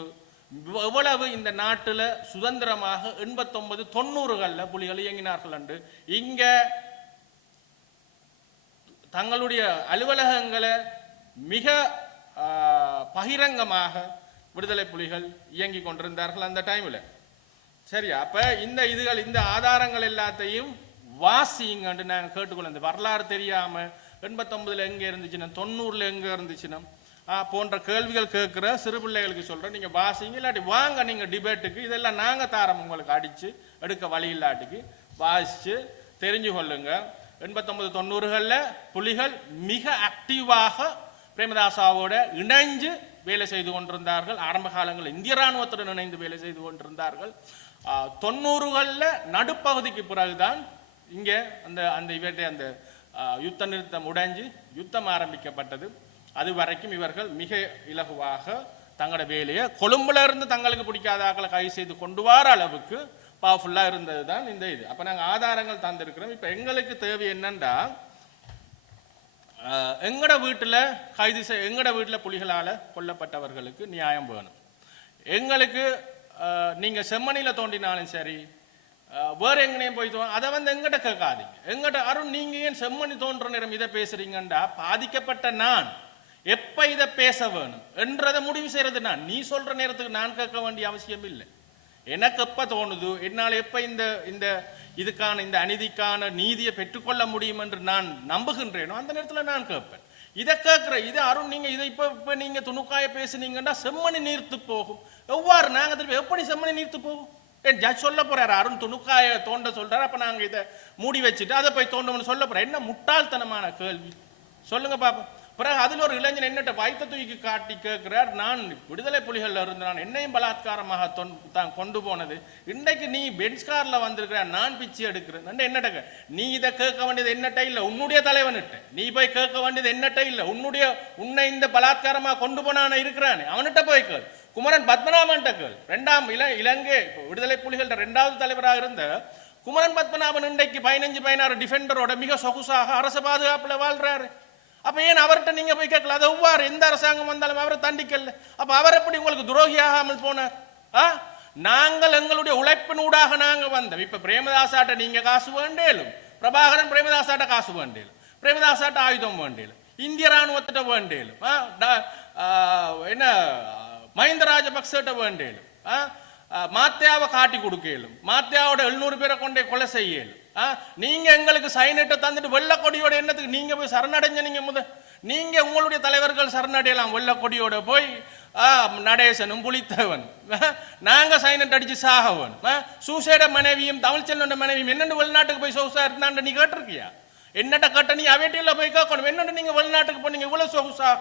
எவ்வளவு இந்த நாட்டில் சுதந்திரமாக 89 90களில் புலிகள் இயங்கினார்கள் என்று இங்க தங்களுடைய அலுவலகங்களை மிக பகிரங்கமாக விடுதலை புலிகள் இயங்கி கொண்டிருந்தார்கள் அந்த டைமில். சரியா? அப்ப இந்த ஆதாரங்கள் எல்லாத்தையும் வாசிங்கன்னு நாங்கள் கேட்டுக்கொள்ள. இந்த வரலாறு தெரியாம 89ல் எங்க இருந்துச்சுன்னா 90ல் எங்க இருந்துச்சுன்னா போன்ற கேள்விகள் கேட்கிற சிறு பிள்ளைகளுக்கு சொல்றேன், நீங்க வாசிங்க, இல்லாட்டி வாங்க நீங்க டிபேட்டுக்கு, இதெல்லாம் நாங்க தாரம் உங்களுக்கு அடிச்சு எடுக்க வழி இல்லாட்டிக்கு வாசிச்சு தெரிஞ்சு கொள்ளுங்க. 89 90களில் புலிகள் மிக ஆக்டிவாக பிரேமதாசாவோட இணைஞ்சு வேலை செய்து கொண்டிருந்தார்கள். ஆரம்ப காலங்களில் இந்திய ராணுவத்துடன் இணைந்து வேலை செய்து கொண்டிருந்தார்கள். 90களில் நடுப்பகுதிக்கு பிறகுதான் இங்கே அந்த யுத்த நிறுத்தம் உடைஞ்சு யுத்தம் ஆரம்பிக்கப்பட்டது. அது வரைக்கும் இவர்கள் மிக இலகுவாக தங்களோட வேலையை கொழும்புல இருந்து தங்களுக்கு பிடிக்காத ஆக்களை கைது செய்து கொண்டு வர அளவுக்கு பவர்ஃபுல்லா இருந்தது தான் இந்த இது. அப்ப நாங்க ஆதாரங்கள் தந்திருக்கிறோம். இப்ப எங்களுக்கு தேவை என்னன்னா, எங்கட வீட்டுல புலிகளால கொல்லப்பட்டவர்களுக்கு நியாயம் வேணும். எங்களுக்கு நீங்க செம்மணியில தோண்டினாலும் சரி, வேற எங்கனையும் போய் அதை எங்கிட்ட கேட்காதீங்க. எங்கிட்ட அருண் நீங்க ஏன் செம்மணி தோன்ற நேரம் இதை பேசுறீங்கண்டா, பாதிக்கப்பட்ட நான் எப்ப இதை பேச வேணும் என்றதை முடிவு செய்யறது நான். நீ சொல்ற நேரத்துக்கு நான் கேட்க வேண்டிய அவசியம் இல்லை. எனக்கு எப்ப தோணுது, என்னால் எப்ப இந்த இதுக்கான இந்த அநீதிக்கான நீதியை பெற்றுக்கொள்ள முடியும் என்று நான் நம்புகின்றேனோ அந்த நேரத்தில் நான் கேட்பேன். இதை இது அருண் நீங்க இதை இப்ப நீங்க துணுக்காய பேசுனீங்கன்னா செம்மணி நீர்த்து போகும். எவ்வாறு நாங்க திருப்பி எப்படி செம்மணி நீர்த்து போகும்? ஜட்ஜ் சொல்ல போறாரு, அருண் துணுக்காய தோண்ட சொல்றாரு, அப்ப நாங்க இதை மூடி வச்சுட்டு அதை போய் தோண்டணும்னு சொல்ல போறேன். என்ன முட்டாள்தனமான கேள்வி சொல்லுங்க பாப்போம். பிறகு அதில் ஒரு இளைஞன் என்னட்ட வயிற்ற தூக்கி காட்டி கேட்கிறார், நான் விடுதலை புலிகள்ல இருந்து நான் என்னையும் பலாத்காரமாக தான் கொண்டு போனது, இன்றைக்கு நீ பென்ஸ் கார்ல வந்திருக்கிற, நான் பிச்சு எடுக்கிறேன். என்னட்ட நீ இதை கேட்க வேண்டியது என்னட்ட இல்லை, உன்னுடைய தலைவன்கிட்ட. நீ போய் கேட்க வேண்டியது என்னட்ட இல்லை, உன்னை இந்த பலாத்காரமாக கொண்டு போனான இருக்கிறானே அவன்கிட்ட போய் கேள். குமரன் பத்மநாபன் கேள். இலங்கை விடுதலை புலிகள் 2வது தலைவராக இருந்த குமரன் பத்மநாபன் இன்றைக்கு 15-16 டிஃபெண்டரோட மிக சொகுசாக அரசு பாதுகாப்புல வாழ்றாரு. அப்ப ஏன் அவர்கிட்ட நீங்க போய் கேட்கல? அது எவ்வாறு எந்த அரசாங்கம் வந்தாலும் அவரை தண்டிக்கல. அப்ப அவர் எப்படி உங்களுக்கு துரோகியாகாமல் போனார்? நாங்கள் எங்களுடைய உழைப்பினூடாக நாங்க வந்தோம். இப்ப பிரேமதாசாட்ட நீங்க காசு வேண்டேலும், பிரபாகரன் பிரேமதாசாட்ட காசு வேண்டேலும், பிரேமதாசாட்ட ஆயுதம் வேண்டேலும், இந்திய ராணுவத்திட்ட வேண்டேலும், என்ன மஹிந்த ராஜபக்சட்ட வேண்டேலும், மாத்தியாவை காட்டி கொடுக்கலும், மாத்தியாவோட 700 பேரை கொண்டே கொலை செய்யலும். நீங்க எங்களுக்கு சைனிட்ட தந்துட்டு வெள்ள கொடியோட என்னத்துக்கு நீங்க போய் சரணடைஞ்ச? நீங்க உங்களுடைய தலைவர்கள் சரணடையலாம். வெள்ள கொடியோட போய் நடேசனும் புலித்தேவன் நாங்க சைனட் அடிச்சு சாகவன். சூசைட மனைவியும் தமிழ்ச்செல்வன் மனைவியும் என்னென்னு வெளிநாட்டுக்கு போய் சொகுசா இருந்தான்னு நீ கேட்டிருக்கியா? என்னட்ட கேட்ட நீ அவேட்டியில போய் கேட்கணும். என்னென்னு நீங்க வெளிநாட்டுக்கு போனீங்க இவ்வளவு சொகுசா?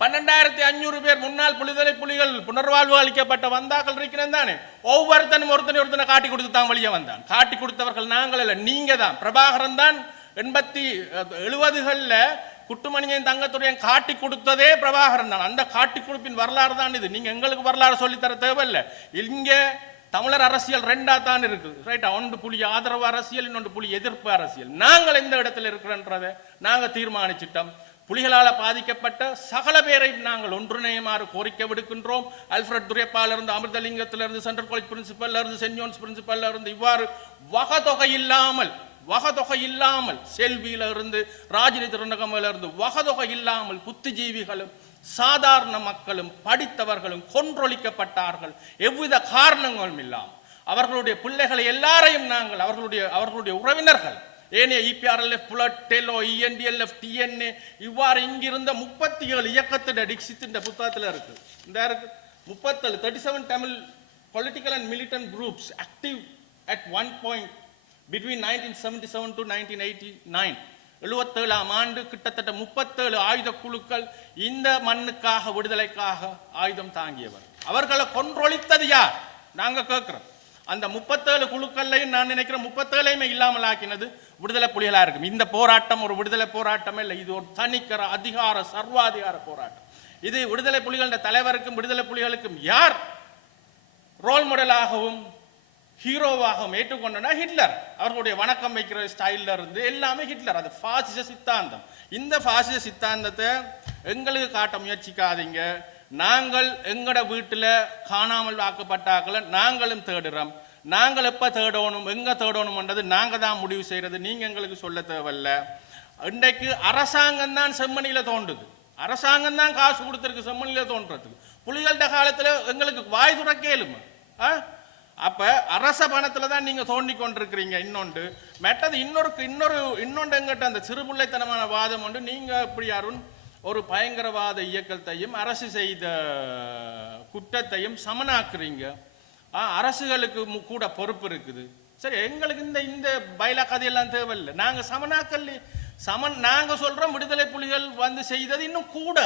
12,500 பேர் முன்னாள் விடுதலை புலிகள் புனர்வாழ்வு அளிக்கப்பட்ட வந்தாக்கள் இருக்கிறேன் தானே. ஒவ்வொருத்தனும் ஒருத்தனை காட்டி கொடுத்து தான் வெளியே வந்தான். காட்டி கொடுத்தவர்கள் நாங்கள் இல்லை, நீங்க தான். பிரபாகரன் தான் 70களில் குட்டுமணியன் தங்கத்துறையன் காட்டி கொடுத்ததே பிரபாகரன் தான். அந்த காட்டி கொடுப்பின் வரலாறு தான் இது. நீங்க எங்களுக்கு வரலாறு சொல்லித்தர தேவையில்லை. இங்க தமிழர் அரசியல் 2ஆ தான் இருக்கு. ரைட்டா? ஒன்று புலி ஆதரவு அரசியல், இன்னொன்று புலி எதிர்ப்பு அரசியல். நாங்கள் எந்த இடத்துல இருக்கிறோன்றதை நாங்க தீர்மானிச்சிட்டோம். புலிகளால் பாதிக்கப்பட்ட சகல பேரை நாங்கள் ஒன்றிணையுமாறு கோரிக்கை விடுக்கின்றோம். அல்ஃபிரட் துரைப்பால இருந்து, அமிர்தலிங்கத்திலிருந்து, சென்ட்ரல் காலேஜ் பிரின்சிபல்ல இருந்து, சென்ட் ஜோன்ஸ் பிரின்சிபல்ல இருந்து, இவ்வாறு வகதொகை இல்லாமல் செல்வியில இருந்து, ராஜினி திருநகமையில இருந்து வகதொகை இல்லாமல் புத்திஜீவிகளும் சாதாரண மக்களும் படித்தவர்களும் கொன்றொழிக்கப்பட்டார்கள். எவ்வித காரணங்களும் இல்லாமல் அவர்களுடைய பிள்ளைகளை எல்லாரையும் நாங்கள் அவர்களுடைய உறவினர்கள் ஏனைய EPRLF, PLOTE, TELO, ENDLF, TNA இவ்வாறு இங்கிருந்த 37 இயக்கத்தின் டிக்சித்தின் புத்தகத்தில் இருக்கு. இந்த 37 தமிழ் political and militant groups active at one point between 1977 to 1989. 77ஆம் ஆண்டு கிட்டத்தட்ட 37 ஆயுத குழுக்கள் இந்த மண்ணுக்காக, விடுதலைக்காக ஆயுதம் தாங்கியவர். அவர்களை கொன்றொழித்தது யார்? நாங்க கேட்கிறோம். அந்த 37 குழுக்கள்லையும் நான் நினைக்கிறேன் 37ஐயுமே இல்லாமல் ஆக்கினது விடுதலை புலிகளா இருக்கும். இந்த போராட்டம் ஒரு விடுதலை போராட்டம் இல்லை, இது ஒரு தனிக்கர அதிகார சர்வாதிகார போராட்டம். இது விடுதலை புலிகளின் தலைவருக்கும் விடுதலை புலிகளுக்கும் யார் ரோல் மாடலாகவும் ஹீரோவாகவும் ஏற்றுக்கொண்டனா ஹிட்லர். அவர்களுடைய வணக்கம் வைக்கிற ஸ்டைல்ல இருந்து எல்லாமே ஹிட்லர். அது பாசிச சித்தாந்தம். இந்த பாசிச சித்தாந்தத்தை எங்களுக்கு காட்ட முயற்சிக்காதீங்க. நாங்கள் எங்கட வீட்டில் காணாமல் ஆக்கப்பட்டாக்களை நாங்களும் தேடுறோம். நாங்கள் எப்போ தேடணும், எங்கே தேடணும்ன்றது நாங்கள் தான் முடிவு செய்கிறது, நீங்கள் எங்களுக்கு சொல்ல தேவையில்ல. இன்றைக்கு அரசாங்கம் தான் செம்மணியில் தோன்றுது, அரசாங்கம் தான் காசு கொடுத்துருக்கு செம்மணியில் தோன்றதுக்கு. புலிகள்ட காலத்தில் எங்களுக்கு வாய் துறக்கேலுமா? அப்போ அரச பணத்தில் தான் நீங்கள் தோண்டி கொண்டிருக்கிறீங்க. இன்னொன்று மெட்டது இன்னொன்று எங்கிட்ட அந்த சிறுபிள்ளைத்தனமான வாதம் ஒன்று. நீங்கள் இப்படி யாரும் ஒரு பயங்கரவாத இயக்கத்தையும் அரசு செய்த குற்றத்தையும் சமனாக்குறீங்க. அரசுகளுக்கு கூட பொறுப்பு இருக்குது. சரி, எங்களுக்கு இந்த பைலா கதையெல்லாம் தேவையில்லை. நாங்கள் சமனாக்கல் நாங்கள் சொல்கிறோம் விடுதலை புலிகள் வந்து செய்தது இன்னும் கூட.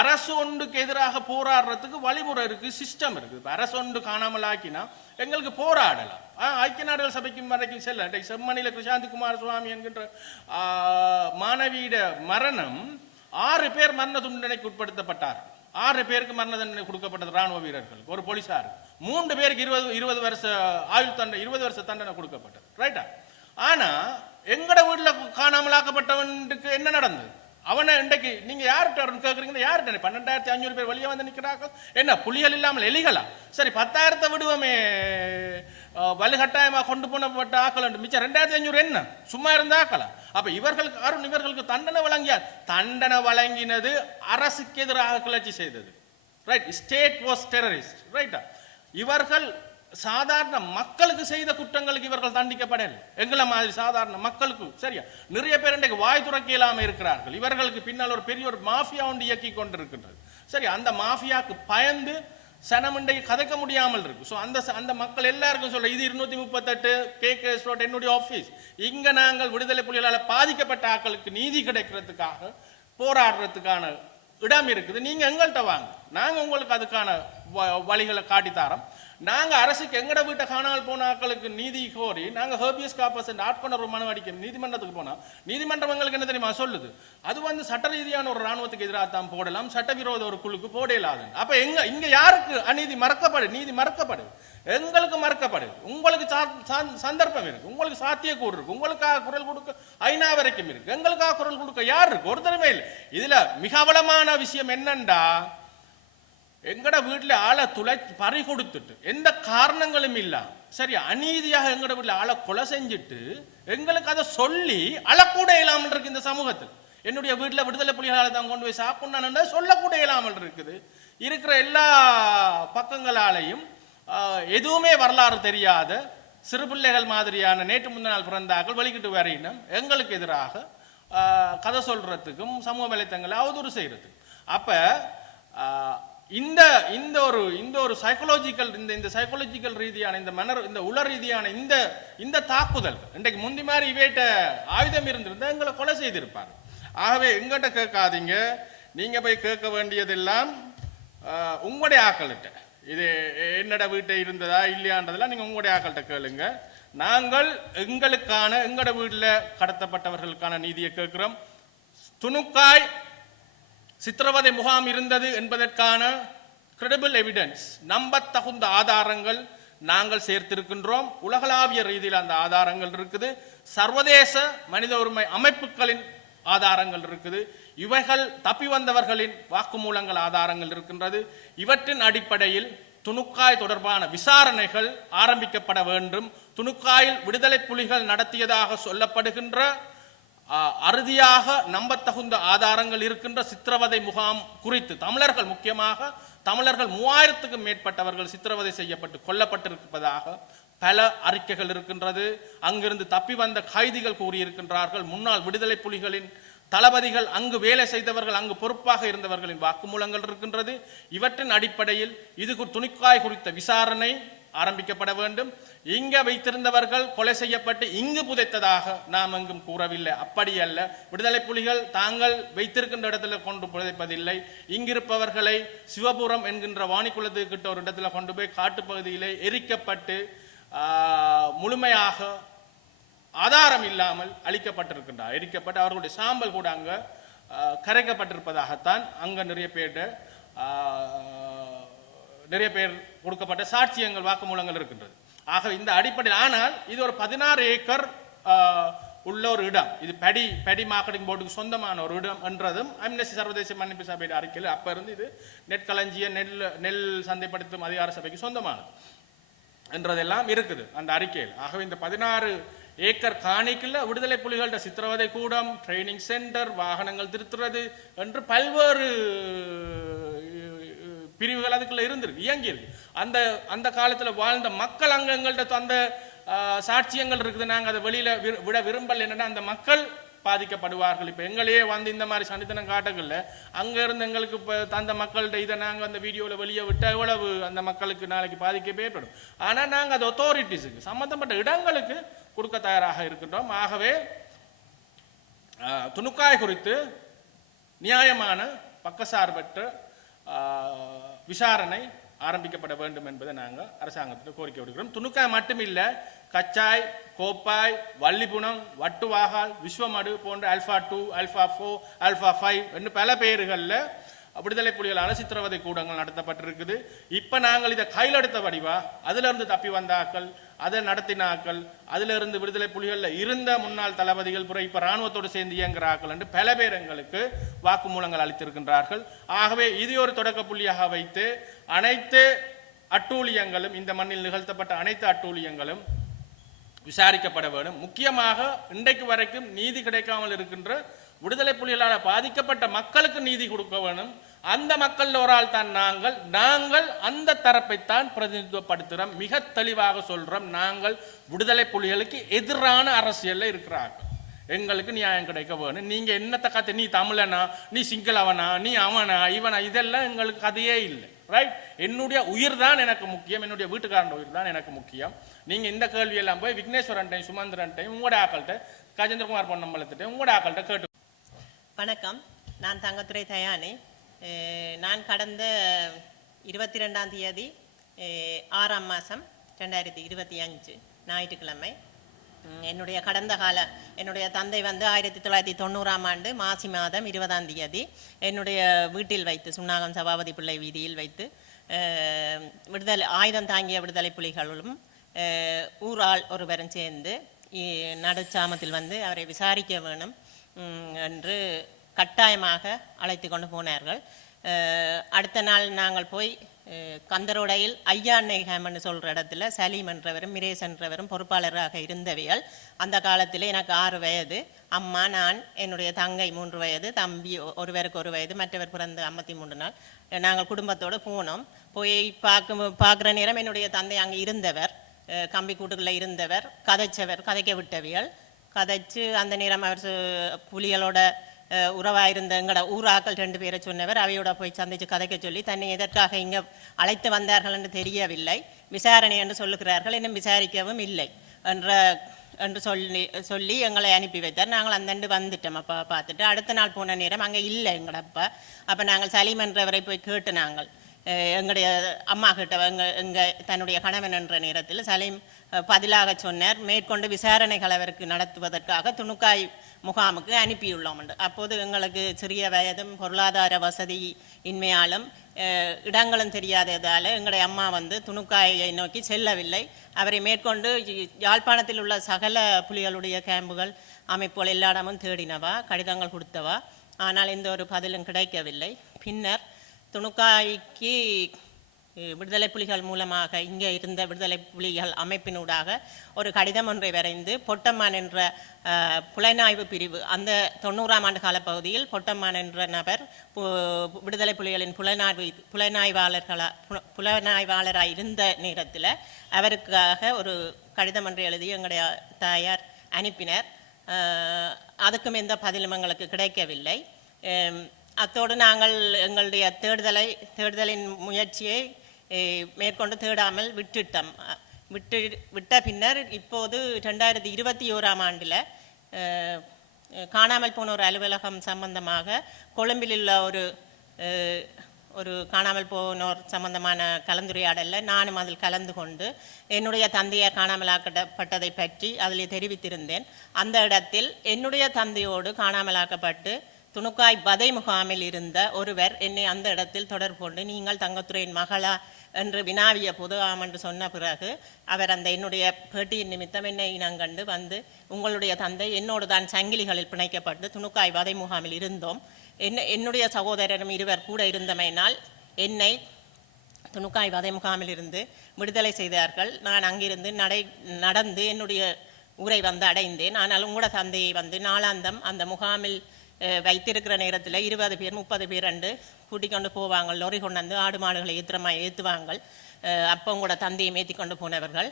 அரசு ஒன்றுக்கு எதிராக போராடுறதுக்கு வழிமுறை இருக்கு, சிஸ்டம் இருக்கு. இப்போ அரசு ஒன்று காணாமல் ஆக்கினா எங்களுக்கு போராடலாம். ஐக்கிய நாடுகள் சபைக்கும் வரைக்கும் செல்ல. செம்மணியில கிருஷாந்தி குமார் சுவாமி என்கின்ற மாணவியிட மரணம் 6 பேர் மரண தண்டனைக்கு உட்படுத்தப்பட்டார். 6 பேருக்கு மரண தண்டனை கொடுக்கப்பட்டது ராணுவ வீரர்களுக்கு, ஒரு போலீசார். 3 பேருக்கு 20 வருஷ ஆயுள் தண்டனை, 20 வருஷ தண்டனை கொடுக்கப்பட்டது. ரைட்டா? ஆனா எங்கட வீட்டில் காணாமலாக்கப்பட்டவனுக்கு என்ன நடந்தது? அவனை இன்றைக்கு நீங்க யார்கிட்ட கேட்குறீங்கன்னா யார்கிட்ட 12,500 பேர் வெளியே வந்து நிற்கிறார்கள். என்ன புலிகள் இல்லாமல் எலிகளா? சரி, 10,000 விடுவோமே வலுக்கட்டாயமாக கொண்டு போனப்பட்ட ஆக்கள் மிச்சம் 2,500 என்ன சும்மா இருந்த ஆக்களா? அப்ப இவர்களுக்கு தண்டனை வழங்கியார். தண்டனை வழங்கினது அரசுக்கு எதிராக கிளர்ச்சி செய்தது. ரைட்? State was terrorist. ரைட்டா? இவர்கள் சாதாரண மக்களுக்கு செய்த குற்றங்களுக்கு இவர்கள் தண்டிக்கப்படவில்லை. எங்களை மாதிரி சாதாரண மக்களுக்கு. சரியா? நிறைய பேர் இன்றைக்கு வாய் துறக்க இல்லாமல் இருக்கிறார்கள். இவர்களுக்கு பின்னால் ஒரு பெரிய ஒரு மாஃபியா ஒன்று இயக்கி கொண்டிருக்கின்றது. சரி, அந்த மாஃபியாவுக்கு பயந்து சனம் இன்றைக்கு கதைக்க முடியாமல் இருக்கு. ஸோ அந்த மக்கள் எல்லாருக்கும் சொல்ல, இது 238 KKS ரோட் என்னுடைய ஆஃபீஸ். இங்க நாங்கள் விடுதலை புலிகளால் பாதிக்கப்பட்ட ஆக்களுக்கு நீதி கிடைக்கிறதுக்காக போராடுறதுக்கான இடம் இருக்குது. நீங்க எங்கள்கிட்ட வாங்க, நாங்க உங்களுக்கு அதுக்கான வழிகளை காட்டித்தாரோம். நாங்கள் அரசுக்கு எங்கட வீட்டை காணாமல் போன ஆக்களுக்கு நீதி கோரி நாங்கள் ஹேபியஸ் கார்பஸ் ஆட்கொணர்வு மனு அடிக்க நீதிமன்றத்துக்கு போனால் நீதிமன்றம் எங்களுக்கு என்ன தெரியுமா சொல்லுது? அது வந்து சட்ட ரீதியான ஒரு ராணுவத்துக்கு எதிராக தான் போடலாம், சட்டவிரோத ஒரு குழுக்கு போடலாது. அப்ப இங்க யாருக்கு அநீதி மறக்கப்படுது? நீதி மறக்கப்படுது, எங்களுக்கு மறக்கப்படுது. உங்களுக்கு சந்தர்ப்பம் இருக்கு, உங்களுக்கு சாத்தியக்கூறு இருக்கு, உங்களுக்காக குரல் கொடுக்க ஐநா வரைக்கும் இருக்கு. எங்களுக்காக குரல் கொடுக்க யார் இருக்கு? ஒருத்தருமே இல்லை. இதுல மிக அவலமான விஷயம் என்னண்டா, எங்கட வீட்டில் ஆளை பறி கொடுத்துட்டு எந்த காரணங்களும் இல்ல, சரி, அநீதியாக எங்கட வீட்டில் ஆளை கொலை செஞ்சுட்டு எங்களுக்கு அதை சொல்லி அழக்கூட இயலாமல் இருக்கு இந்த சமூகத்தில். என்னுடைய வீட்டில் விடுதலை புலிகளால் தான் கொண்டு போய் சாப்பிடணும் சொல்லக்கூட இயலாமல் இருக்குது. இருக்கிற எல்லா பக்கங்களாலையும் எதுவுமே வரலாறு தெரியாத சிறு பிள்ளைகள் மாதிரியான நேற்று முந்தினால் பிறந்தார்கள் வெளிக்கிட்டு வரையினம் எங்களுக்கு எதிராக கதை சொல்றதுக்கும் சமூக வலைத்தங்களை அவதூறு செய்யறதுக்கு. அப்ப இந்த ஒரு சைக்கோலஜிக்கல் இந்த சைக்கோலஜிக்கல் ரீதியான இந்த உள ரீதியான இந்த தாக்குதல் இன்றைக்கு முந்தி மாதிரி இவேட்ட ஆயுதம் இருந்திருந்தா எங்களை கொலை செய்திருப்பார். ஆகவே எங்கிட்ட கேட்காதீங்க, நீங்க போய் கேட்க வேண்டியதெல்லாம் உங்களுடைய ஆக்கள்கிட்ட. இது என்னோட வீட்டை இருந்ததா இல்லையான்றதெல்லாம் நீங்க உங்களுடைய ஆக்கள்கிட்ட கேளுங்க. நாங்கள் எங்களோட வீட்டில் கடத்தப்பட்டவர்களுக்கான நீதியை கேட்கிறோம். துணுக்காய் சித்திரவதை முகாம் இருந்தது என்பதற்கான கிரெடிபிள் எவிடன்ஸ், நம்பத்தகுந்த ஆதாரங்கள் நாங்கள் சேர்த்திருக்கின்றோம். உலகளாவிய ரீதியில் அந்த ஆதாரங்கள் இருக்குது. சர்வதேச மனித உரிமை அமைப்புகளின் ஆதாரங்கள் இருக்குது. இவைகள் தப்பி வந்தவர்களின் வாக்குமூலங்கள் ஆதாரங்கள் இருக்கின்றது. இவற்றின் அடிப்படையில் துணுக்காய் தொடர்பான விசாரணைகள் ஆரம்பிக்கப்பட வேண்டும். துணுக்காயில் விடுதலை புலிகள் நடத்தியதாக சொல்லப்படுகின்ற அறுதியாக நம்பத்தகுந்த ஆதாரங்கள் இருக்கின்ற சித்திரவதை முகாம் குறித்து முக்கியமாக தமிழர்கள் 3000க்கும் மேற்பட்டவர்கள் சித்திரவதை செய்யப்பட்டு கொல்லப்பட்டிருப்பதாக பல அறிக்கைகள் இருக்கின்றது. அங்கிருந்து தப்பி வந்த கைதிகள் கூறியிருக்கின்றார்கள். முன்னாள் விடுதலை புலிகளின் தளபதிகள், அங்கு வேலை செய்தவர்கள், அங்கு பொறுப்பாக இருந்தவர்களின் வாக்குமூலங்கள் இருக்கின்றது. இவற்றின் அடிப்படையில் இது துணுக்காய் குறித்த விசாரணை ஆரம்பிக்கப்பட வேண்டும். இங்க வைத்திருந்தவர்கள் கொலை செய்யப்பட்டு இங்கு புதைத்ததாக நாம் எங்கும் கூறவில்லை. அப்படி அல்ல. விடுதலை புலிகள் தாங்கள் வைத்திருக்கின்ற இடத்துல கொண்டு புதைப்பதில்லை. இங்கிருப்பவர்களை சிவபுரம் என்கின்ற வாணிக்குளத்துக்கிட்ட ஒரு இடத்துல கொண்டு போய் காட்டுப்பகுதியிலே எரிக்கப்பட்டு முழுமையாக ஆதாரம் இல்லாமல் அழிக்கப்பட்டிருக்கின்றார். எரிக்கப்பட்டு அவர்களுடைய சாம்பல் கூட அங்க கரைக்கப்பட்டிருப்பதாகத்தான் அங்க நிறைய பேர் கொடுக்கப்பட்ட சாட்சியங்கள் வாக்குமூலங்கள் இருக்கின்றது. ஆக இந்த அடிப்படையில், ஆனால் இது ஒரு 16 ஏக்கர் உள்ள ஒரு இடம். இது படி மார்க்கெட்டிங் போர்டுக்கு சொந்தமான ஒரு இடம் என்றதும் அம்னஸ்டி சர்வதேச மன்னிப்பு சபையோட அறிக்கையில் அப்ப இருந்து இது நெற்களஞ்சிய நெல் சந்தைப்படுத்தும் அதிகார சபைக்கு சொந்தமானது என்றதெல்லாம் இருக்குது அந்த அறிக்கையில். ஆகவே இந்த 16 ஏக்கர் காணிக்குள்ள விடுதலை புலிகளோட சித்திரவதை கூடம், ட்ரைனிங் சென்டர், வாகனங்கள் திருத்துறது என்று பல்வேறு பிரிவுகள் அதுக்குள்ள இருந்திருக்கு, இயங்கியிருக்கு. அந்த காலத்துல வாழ்ந்த மக்கள் அங்க எங்கள்கிட்ட அந்த சாட்சியங்கள் இருக்குது. நாங்கள் அதை வெளியில விட விரும்பல். என்னன்னா அந்த மக்கள் பாதிக்கப்படுவார்கள். இப்போ எங்களையே வந்து இந்த மாதிரி சண்டித்தனம் காட்டங்கள்ல அங்க இருந்து எங்களுக்கு இப்போ தந்த மக்கள்கிட்ட இதை நாங்கள் அந்த வீடியோவில் வெளியே விட்ட எவ்வளவு அந்த மக்களுக்கு நாளைக்கு பாதிக்க ஏற்படும். ஆனால் நாங்கள் அது அத்தாரிட்டிஸுக்கு சம்பந்தப்பட்ட இடங்களுக்கு கொடுக்க தயாராக இருக்கின்றோம். ஆகவே துணுக்காய் குறித்து நியாயமான பக்கசார்பற்ற விசாரணை ஆரம்பிக்கப்பட வேண்டும் என்பதை நாங்கள் அரசாங்கத்தில் கோரிக்கை விடுக்கிறோம். துணுக்காய் மட்டுமில்லை, கச்சாய், கோப்பாய், வள்ளிபுணம், வட்டுவாகால், விஸ்வமடு போன்ற ஆல்ஃபா 2, ஆல்ஃபா 4, ஆல்ஃபா 5 என்று பல பெயர்களில் விடுதலை புலிகளால் சித்திரவதை கூடங்கள் நடத்தப்பட்டிருக்குது. இப்போ நாங்கள் இதை கையில் எடுத்த வடிவா அதிலிருந்து தப்பி வந்தாக்கள், அதை நடத்தினாக்கள், அதிலிருந்து விடுதலை புலிகளில் இருந்த முன்னாள் தளபதிகள் புற இப்போ இராணுவத்தோடு சேர்ந்து இயங்குகிறார்கள் என்று பல பேர் எங்களுக்கு வாக்குமூலங்கள் அளித்திருக்கின்றார்கள். ஆகவே இது ஒரு தொடக்க புள்ளியாக வைத்து அனைத்து அட்டூழியங்களும், இந்த மண்ணில் நிகழ்த்தப்பட்ட அனைத்து அட்டூழியங்களும் விசாரிக்கப்பட வேண்டும். முக்கியமாக இன்றைக்கு வரைக்கும் நீதி கிடைக்காமல் இருக்கின்ற விடுதலை புலிகளால் பாதிக்கப்பட்ட மக்களுக்கு நீதி கொடுக்க வேண்டும். அந்த மக்கள் ஒரு ஆள் தான் நாங்கள் அந்த தரப்பைத்தான் பிரதிநிதித்துவப்படுத்துகிறோம். மிக தெளிவாக சொல்றோம், நாங்கள் விடுதலை புலிகளுக்கு எதிரான அரசியல்ல இருக்கிறார்கள். எங்களுக்கு நியாயம் கிடைக்க வேணும். நீங்க என்னத்தை கத்து, நீ தமிழனா, நீ சிங்களவனா, நீ அவனா இவனா, இதெல்லாம் எங்களுக்கு கதையே இல்லை. ரைட்? என்னுடைய உயிர் தான் எனக்கு முக்கியம், என்னுடைய வீட்டுக்காரன் உயிர் தான் எனக்கு முக்கியம். நீங்க இந்த கேள்வியெல்லாம் போய் விக்னேஸ்வரன்ட்டையும் சுமந்திரன்ட்டையும் உங்களோட ஆக்கள்கிட்ட, கஜேந்திரகுமார் பொன்னம்பலத்திட்டையும் உங்களோட ஆக்கள்கிட்ட கேட்டு. வணக்கம், நான் தங்கத்துறை தயானி. நான் கடந்த 22ஆம் தேதி 6ஆம் மாதம் 2025 ஞாயிற்றுக்கிழமை என்னுடைய கடந்த கால என்னுடைய தந்தை வந்து 1990ஆம் ஆண்டு மாசி மாதம் 20ஆம் தேதி என்னுடைய வீட்டில் வைத்து, சுன்னாகம் சபாபதி பிள்ளை வீதியில் வைத்து, ஆயுதம் தாங்கிய விடுதலை புலிகளும் ஊரால் ஒருவரும் சேர்ந்து நடுச்சாமத்தில் வந்து அவரை விசாரிக்க வேணும் என்று கட்டாயமாக அழைத்து கொண்டு போனார்கள். அடுத்த நாள் நாங்கள் போய் கந்தரோடையில் ஐயாண்ணை ஹேமன்னு சொல்கிற இடத்துல சலீம் என்றவரும் மிரேஸ் என்றவரும் பொறுப்பாளராக இருந்தவையால், அந்த காலத்தில் எனக்கு 6 வயது, அம்மா, நான், என்னுடைய தங்கை 3 வயது, தம்பி ஒருவருக்கு 1 வயது, மற்றவர் பிறந்த 53 நாள் நாங்கள் குடும்பத்தோடு போனோம். போய் பார்க்குற நேரம் என்னுடைய தந்தை அங்கே இருந்தவர், கம்பி கூட்டுக்குள்ளே இருந்தவர், கதைக்க விட்டவியல் கதைச்சு அந்த நேரம் அவர் புலிகளோட உறவாக இருந்த எங்களோட ஊராக்கள் 2 பேரை சொன்னவர். அவையோட போய் சந்தித்து கதைக்க சொல்லி தன்னை எதற்காக இங்கே அழைத்து வந்தார்கள் என்று தெரியவில்லை, விசாரணை என்று சொல்லுகிறார்கள், இன்னும் விசாரிக்கவும் இல்லை என்று சொல்லி எங்களை அனுப்பி வைத்தார். நாங்கள் அந்தண்டு வந்துட்டோம். அப்போ பார்த்துட்டு அடுத்த நாள் போன நேரம் அங்கே இல்லை எங்களோட அப்பா. அப்போ நாங்கள் சலீம் என்றவரை போய் கேட்டு, நாங்கள் எங்களுடைய அம்மா கிட்ட தன்னுடைய கணவன் என்ற நேரத்தில் சலீம் பதிலாக சொன்னார், மேற்கொண்டு விசாரணைகள் அவருக்கு நடத்துவதற்காக துணுக்காய் முகாமுக்கு அனுப்பியுள்ளோம் என்று. அப்போது எங்களுக்கு சிறிய வயதும் பொருளாதார வசதி இன்மையாலும் இடங்களும் தெரியாததால் எங்களுடைய அம்மா வந்து துணுக்காயை நோக்கி செல்லவில்லை. அவரை மேற்கொண்டு யாழ்ப்பாணத்தில் உள்ள சகல புலிகளுடைய கேம்புகள், அமைப்புகள் எல்லா இடமும் தேடினவா, கடிதங்கள் கொடுத்தவா, ஆனால் எந்த ஒரு பதிலும் கிடைக்கவில்லை. பின்னர் துணுக்காய்க்கு விடுதலை புலிகள் மூலமாக இங்கே இருந்த விடுதலை புலிகள் அமைப்பினூடாக ஒரு கடிதம் ஒன்றை வரைந்து பொட்டம்மான் என்ற புலனாய்வு பிரிவு, அந்த 90ஆம் ஆண்டு காலப்பகுதியில் பொட்டம்மான் என்ற நபர் விடுதலை புலிகளின் புலனாய்வாளராக இருந்த நேரத்தில் அவருக்காக ஒரு கடிதம் ஒன்றை எழுதி எங்களுடைய தாயார் அனுப்பினர். அதுக்கும் எந்த பதிலும் எங்களுக்கு கிடைக்கவில்லை. அத்தோடு நாங்கள் எங்களுடைய தேடுதலின் முயற்சியை மேற்கொண்டு தேடாமல் விட்ட பின்னர் இப்போது 2021ஆம் ஆண்டில் காணாமல் போன ஒரு அலுவலகம் சம்பந்தமாக கொழும்பில் உள்ள ஒரு காணாமல் போனோர் சம்பந்தமான கலந்துரையாடலில் நானும் அதில் கலந்து கொண்டு என்னுடைய தந்தையார் காணாமலாக்கப்பட்டதை பற்றி அதில் தெரிவித்திருந்தேன். அந்த இடத்தில் என்னுடைய தந்தையோடு காணாமலாக்கப்பட்டு துணுக்காய் வதை முகாமில் இருந்த ஒருவர் என்னை அந்த இடத்தில் தொடர்பு கொண்டு, நீங்கள் தங்கத்துறையின் மகளா என்று வினாவிய போது ஆம் என்று சொன்ன பிறகு அவர் அந்த என்னுடைய பேட்டியின் நிமித்தம் என்னை இனங்கண்டு வந்து, உங்களுடைய தந்தை என்னோடு தான் சங்கிலிகளில் பிணைக்கப்பட்டு துணுக்காய் வதை முகாமில் இருந்தோம், என்னுடைய சகோதரரும் இருவர் கூட இருந்தமையினால் என்னை துணுக்காய் வதை முகாமில் இருந்து விடுதலை செய்தார்கள். நான் அங்கிருந்து நடந்து என்னுடைய ஊரை வந்து அடைந்தேன். ஆனால் உங்களோட தந்தையை வந்து நாளாந்தம் அந்த முகாமில் வைத்திருக்கிற நேரத்தில் 20 பேர் 30 பேர் அண்டு கூட்டிக் கொண்டு போவாங்க. லொரி கொண்டாந்து ஆடு மாடுகளை ஏற்றுவாங்க. அப்போ உங்களோட தந்தையை ஏற்றி கொண்டு போனவர்கள்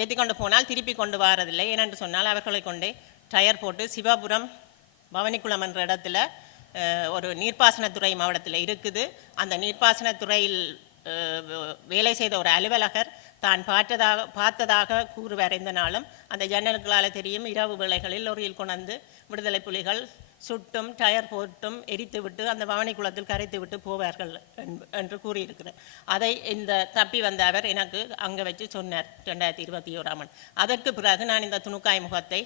ஏற்றி கொண்டு போனால் திருப்பி கொண்டு வரதில்லை. ஏனென்று சொன்னால் அவர்களை கொண்டே டயர் போட்டு சிவபுரம் பவனிக்குளம் என்ற இடத்துல ஒரு நீர்ப்பாசனத்துறை மாவட்டத்தில் இருக்குது. அந்த நீர்ப்பாசனத்துறையில் வேலை செய்த ஒரு அலுவலகர் தான் பார்த்ததாக கூறுவார். எந்த நாளும் அந்த ஜன்னல்களால் தெரியும், இரவு வேளைகளில் லொரியில் கொண்டு விடுதலை புலிகள் சுட்டும் டயர் போட்டும் எரித்து விட்டு அந்த பவனி குளத்தில் கரைத்து விட்டு போவார்கள் என்று கூறியிருக்கிறார். அதை இந்த தப்பி வந்த அவர் எனக்கு அங்கே வச்சு சொன்னார் 2021 ஆண்டு. அதற்கு பிறகு நான் இந்த துணுக்காய் முகத்தை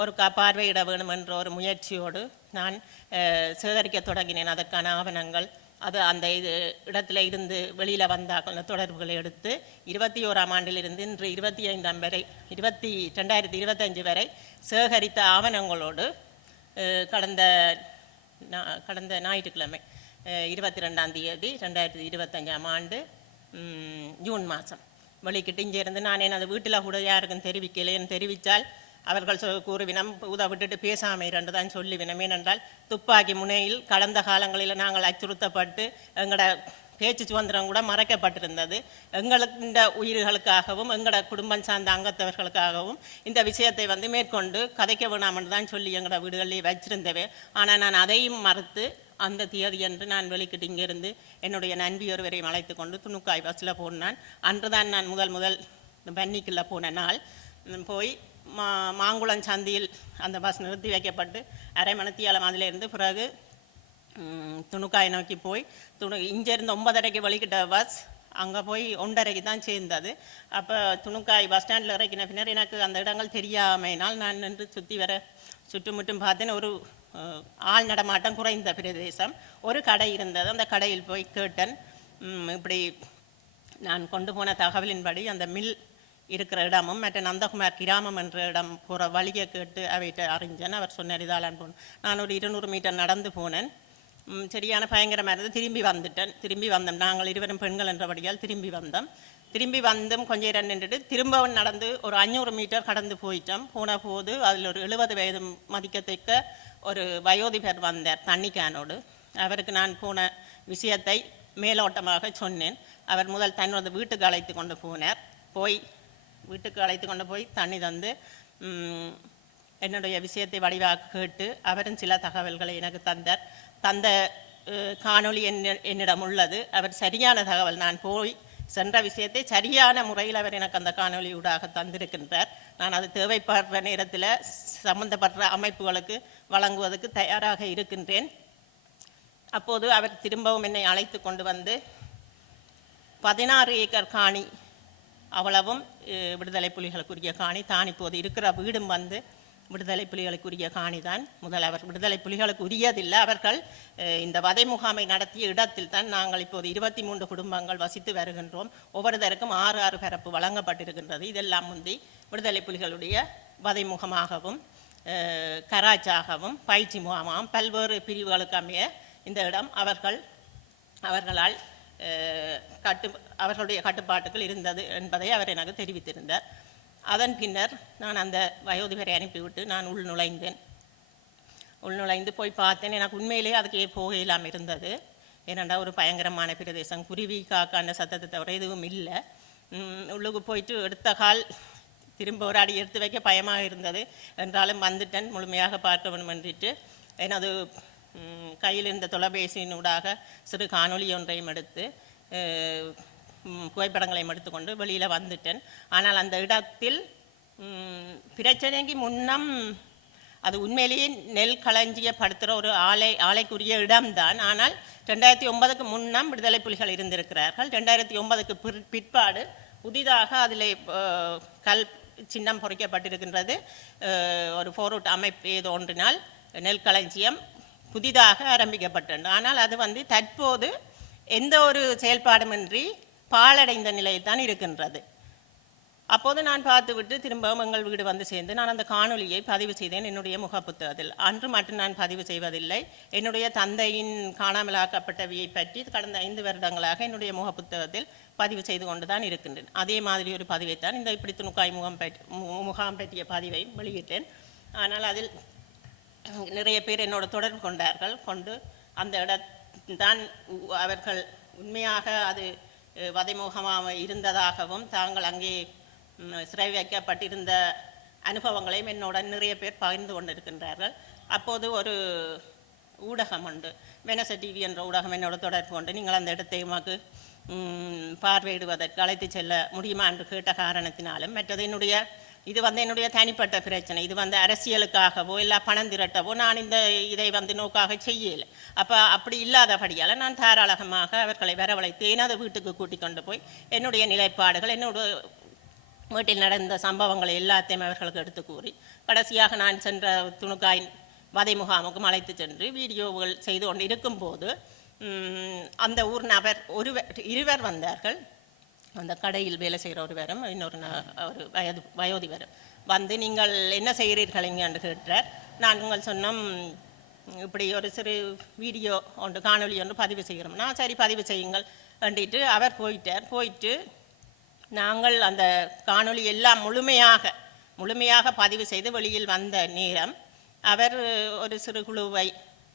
ஒரு பார்வையிட வேணும் என்ற ஒரு முயற்சியோடு நான் சேகரிக்க தொடங்கினேன். அதற்கான ஆவணங்கள் அது அந்த இடத்துல இருந்து வெளியில் வந்தார்கள் தொடர்புகளை எடுத்து 21 ஆண்டிலிருந்து இன்று 25 வரை 2025 வரை சேகரித்த ஆவணங்களோடு கடந்த ஞாயிற்றுக்கிழமை 22ஆம் தேதி 2025 ஆண்டு ஜூன் மாதம் வெளிக்கிட்டு இங்கே இருந்து நான் எனது வீட்டில் கூட யாருக்கும் தெரிவிக்கலைன்னு தெரிவித்தால் அவர்கள் கூறுவினம் ஊத விட்டுட்டு பேசாமல் இரண்டு தான் சொல்லிவினம். ஏனென்றால் துப்பாக்கி முனையில் கடந்த காலங்களில் நாங்கள் அச்சுறுத்தப்பட்டு எங்களோட பேச்சு சுதந்திரம் கூட மறைக்கப்பட்டிருந்தது. எங்களோட உயிர்களுக்காகவும் எங்களோட குடும்பம் சார்ந்த அங்கத்தவர்களுக்காகவும் இந்த விஷயத்தை வந்து மேற்கொண்டு கதைக்க வேணாம்னு தான் சொல்லி எங்களோட வீடுகளில் வச்சிருந்தவே. ஆனால் நான் அதையும் மறுத்து அந்த தேதி என்று நான் வெளிக்கிட்டு இங்கிருந்து என்னுடைய நண்பி ஒருவரையும் அழைத்து கொண்டு துணுக்காய் பஸ்ஸில் போனான். அன்று தான் நான் முதல் பன்னிக்குள்ளே போன நாள் போய் மாங்குளம் சந்தியில் அந்த பஸ் நிறுத்தி வைக்கப்பட்டு அரை மணித்தியாலம் அதிலிருந்து பிறகு துணுக்காய் நோக்கி போய் இங்கேருந்து 9:30 வெளிக்கிட்ட பஸ் அங்கே போய் 1:30 தான் சேர்ந்தது. அப்போ துணுக்காய் பஸ் ஸ்டாண்டில் இறக்கின பின்னர் எனக்கு அந்த இடங்கள் தெரியாமையினால் நான் நின்று சுற்றி வர சுற்றுமுற்றும் பார்த்தேன். ஒரு ஆள் நடமாட்டம் குறைந்த பிரதேசம். ஒரு கடை இருந்தது. அந்த கடையில் போய் கேட்டேன். இப்படி நான் கொண்டு போன தகவலின்படி அந்த மில் இருக்கிற இடமும் மற்ற நந்தகுமார் கிராமம் என்ற இடம் போகிற வழியை கேட்டு அவைகிட்ட அறிஞ்சேன். அவர் சொன்னார் இதாலான் போனேன். நான் ஒரு 200 மீட்டர் நடந்து போனேன். சரியான பயங்கரமாக இருந்தது. திரும்பி வந்தோம். நாங்கள் இருவரும் பெண்கள் என்றபடியால் திரும்பி வந்தும் கொஞ்சம் நேரம் நின்றுட்டு திரும்பவும் நடந்து ஒரு 500 மீட்டர் கடந்து போயிட்டோம். போன போது அதில் ஒரு 70 வயது மதிக்கத்தக்க ஒரு வயோதிபர் வந்தார் தண்ணிக்கானோடு. அவருக்கு நான் போன விஷயத்தை மேலோட்டமாக சொன்னேன். அவர் முதல் தன்னோட வீட்டுக்கு அழைத்து கொண்டு போனார். வீட்டுக்கு அழைத்து கொண்டு போய் தண்ணி தந்து என்னுடைய விஷயத்தை வடிவாக கேட்டு அவரும் சில தகவல்களை எனக்கு தந்த காணொளி என்னிடம் உள்ளது. அவர் சரியான தகவல், நான் போய் சென்ற விஷயத்தை சரியான முறையில் அவர் எனக்கு அந்த காணொலியூடாக தந்திருக்கின்றார். நான் அது தேவைப்படுற நேரத்தில் சம்பந்தப்பட்ட அமைப்புகளுக்கு வழங்குவதற்கு தயாராக இருக்கின்றேன். அப்போது அவர் திரும்பவும் என்னை அழைத்து கொண்டு வந்து 16 ஏக்கர் காணி, அவ்வளவும் விடுதலை புலிகளுக்குரிய காணி தான். இப்போது இருக்கிற வீடும் வந்து விடுதலை புலிகளுக்குரிய காணி தான். அவர் விடுதலை புலிகளுக்கு உரியதில்லை. அவர்கள் இந்த வதை முகாமை நடத்திய இடத்தில் தான் நாங்கள் இப்போது 23 குடும்பங்கள் வசித்து வருகின்றோம். ஒவ்வொருத்தருக்கும் 6 பரப்பு வழங்கப்பட்டிருக்கின்றது. இதெல்லாம் முந்தி விடுதலை புலிகளுடைய வதை முகமாகவும் கராச்சாகவும் பயிற்சி முகாமாகவும் பல்வேறு பிரிவுகளுக்கு அமைய இந்த இடம் அவர்களால் அவர்களுடைய கட்டுப்பாட்டுகள் இருந்தது என்பதை அவர் எனக்கு தெரிவித்திருந்தார். அதன் பின்னர் நான் அந்த வயோதிபரை அனுப்பிவிட்டு நான் உள்நுழைந்து போய் பார்த்தேன். எனக்கு உண்மையிலே அதுக்கு போக இல்லாமல் இருந்தது. ஏனென்றால் ஒரு பயங்கரமான பிரதேசம், குருவி காக்கான சத்தத்தை தவிர எதுவும் இல்லை. உள்ளுக்கு போயிட்டு எடுத்த கால் திரும்ப ஒரு அடி எடுத்து வைக்க பயமாக இருந்தது. என்றாலும் வந்துட்டேன், முழுமையாக பார்க்க வேண்டும் என்றிட்டு எனது கையில் இருந்த தொலைபேசியினூடாக சிறு காணொலி ஒன்றையும் எடுத்து புகைப்படங்களையும் எடுத்துக்கொண்டு வெளியில் வந்துட்டேன். ஆனால் அந்த இடத்தில் பிரச்சனைக்கு முன்னம் அது உண்மையிலேயே நெல் களஞ்சியப்படுத்துகிற ஒரு ஆலைக்குரிய இடம்தான். ஆனால் 2009க்கு முன்னம் விடுதலை புலிகள் இருந்திருக்கிறார்கள். 2009க்கு பிற்பாடு புதிதாக அதில் கல் சின்னம் பொறிக்கப்பட்டிருக்கின்றது. ஒரு போரூட் அமைப்பு ஏதோ ஒன்றினால் நெல் களஞ்சியம் புதிதாக ஆரம்பிக்கப்பட்டது. ஆனால் அது வந்து தற்போது எந்த ஒரு செயல்பாடுமின்றி பாழடைந்த நிலையில் தான் இருக்கின்றது. அப்போது நான் பார்த்துவிட்டு திரும்பவும் எங்கள் வீடு வந்து சேர்ந்து நான் அந்த காணொலியை பதிவு செய்தேன் என்னுடைய முகப்புத்தகத்தில். அன்று மட்டும் நான் பதிவு செய்வதில்லை, என்னுடைய தந்தையின் காணாமலாக்கப்பட்டவையை பற்றி கடந்த 5 வருடங்களாக என்னுடைய முகப்புத்தகத்தில் பதிவு செய்து கொண்டு தான் இருக்கின்றேன். அதே மாதிரி ஒரு பதிவைத்தான் இந்த இப்படி துணுக்காய் முகாம் பற்றிய பதிவை வெளியிட்டேன். ஆனால் அதில் நிறைய பேர் என்னோட தொடர்பு கொண்டு அந்த இடத்தான் அவர்கள் உண்மையாக அது வதைமுகமாக இருந்ததாகவும் தாங்கள் அங்கே சிறை வைக்கப்பட்டிருந்த அனுபவங்களையும் என்னுடன் நிறைய பேர் பகிர்ந்து கொண்டிருக்கின்றார்கள். அப்போது ஒரு ஊடகம் உண்டு, வெனச டிவி என்ற ஊடகம் என்னோட தொடர்பு கொண்டு நீங்கள் அந்த இடத்தை உமக்கு பார்வையிடுவதற்கு அழைத்து செல்ல முடியுமா என்று கேட்ட காரணத்தினாலும், மற்றது இது என்னுடைய தனிப்பட்ட பிரச்சனை, இது அரசியலுக்காகவோ இல்லை பணம் திரட்டவோ நான் இதை நோக்காக செய்யலை. அப்படி இல்லாதபடியால் நான் தாராளமாக அவர்களை வரவழைத்து எனது வீட்டுக்கு கூட்டிக் கொண்டு போய் என்னுடைய நிலைப்பாடுகள் என்னோட வீட்டில் நடந்த சம்பவங்களை எல்லாத்தையும் அவர்களுக்கு எடுத்து கூறி கடைசியாக நான் சென்ற துணுக்காய் வதை முகாமுக்கும் அழைத்து சென்று வீடியோவுகள் செய்து கொண்டு இருக்கும்போது அந்த ஊர் நபர் இருவர் வந்தார்கள். அந்த கடையில் வேலை செய்கிற ஒருவரும் இன்னொரு ஒரு வயோதிபரும் வந்து நீங்கள் என்ன செய்கிறீர்கள் என்று கேட்டார். நாங்கள் சொன்னோம் இப்படி ஒரு சிறு வீடியோ ஒன்று காணொலி ஒன்று பதிவு செய்கிறோம். நான் சரி பதிவு செய்யுங்கள் வேண்டிட்டு அவர் போயிட்டு நாங்கள் அந்த காணொலி எல்லாம் முழுமையாக பதிவு செய்து வெளியில் வந்த நேரம் அவர் ஒரு சிறு குழுவை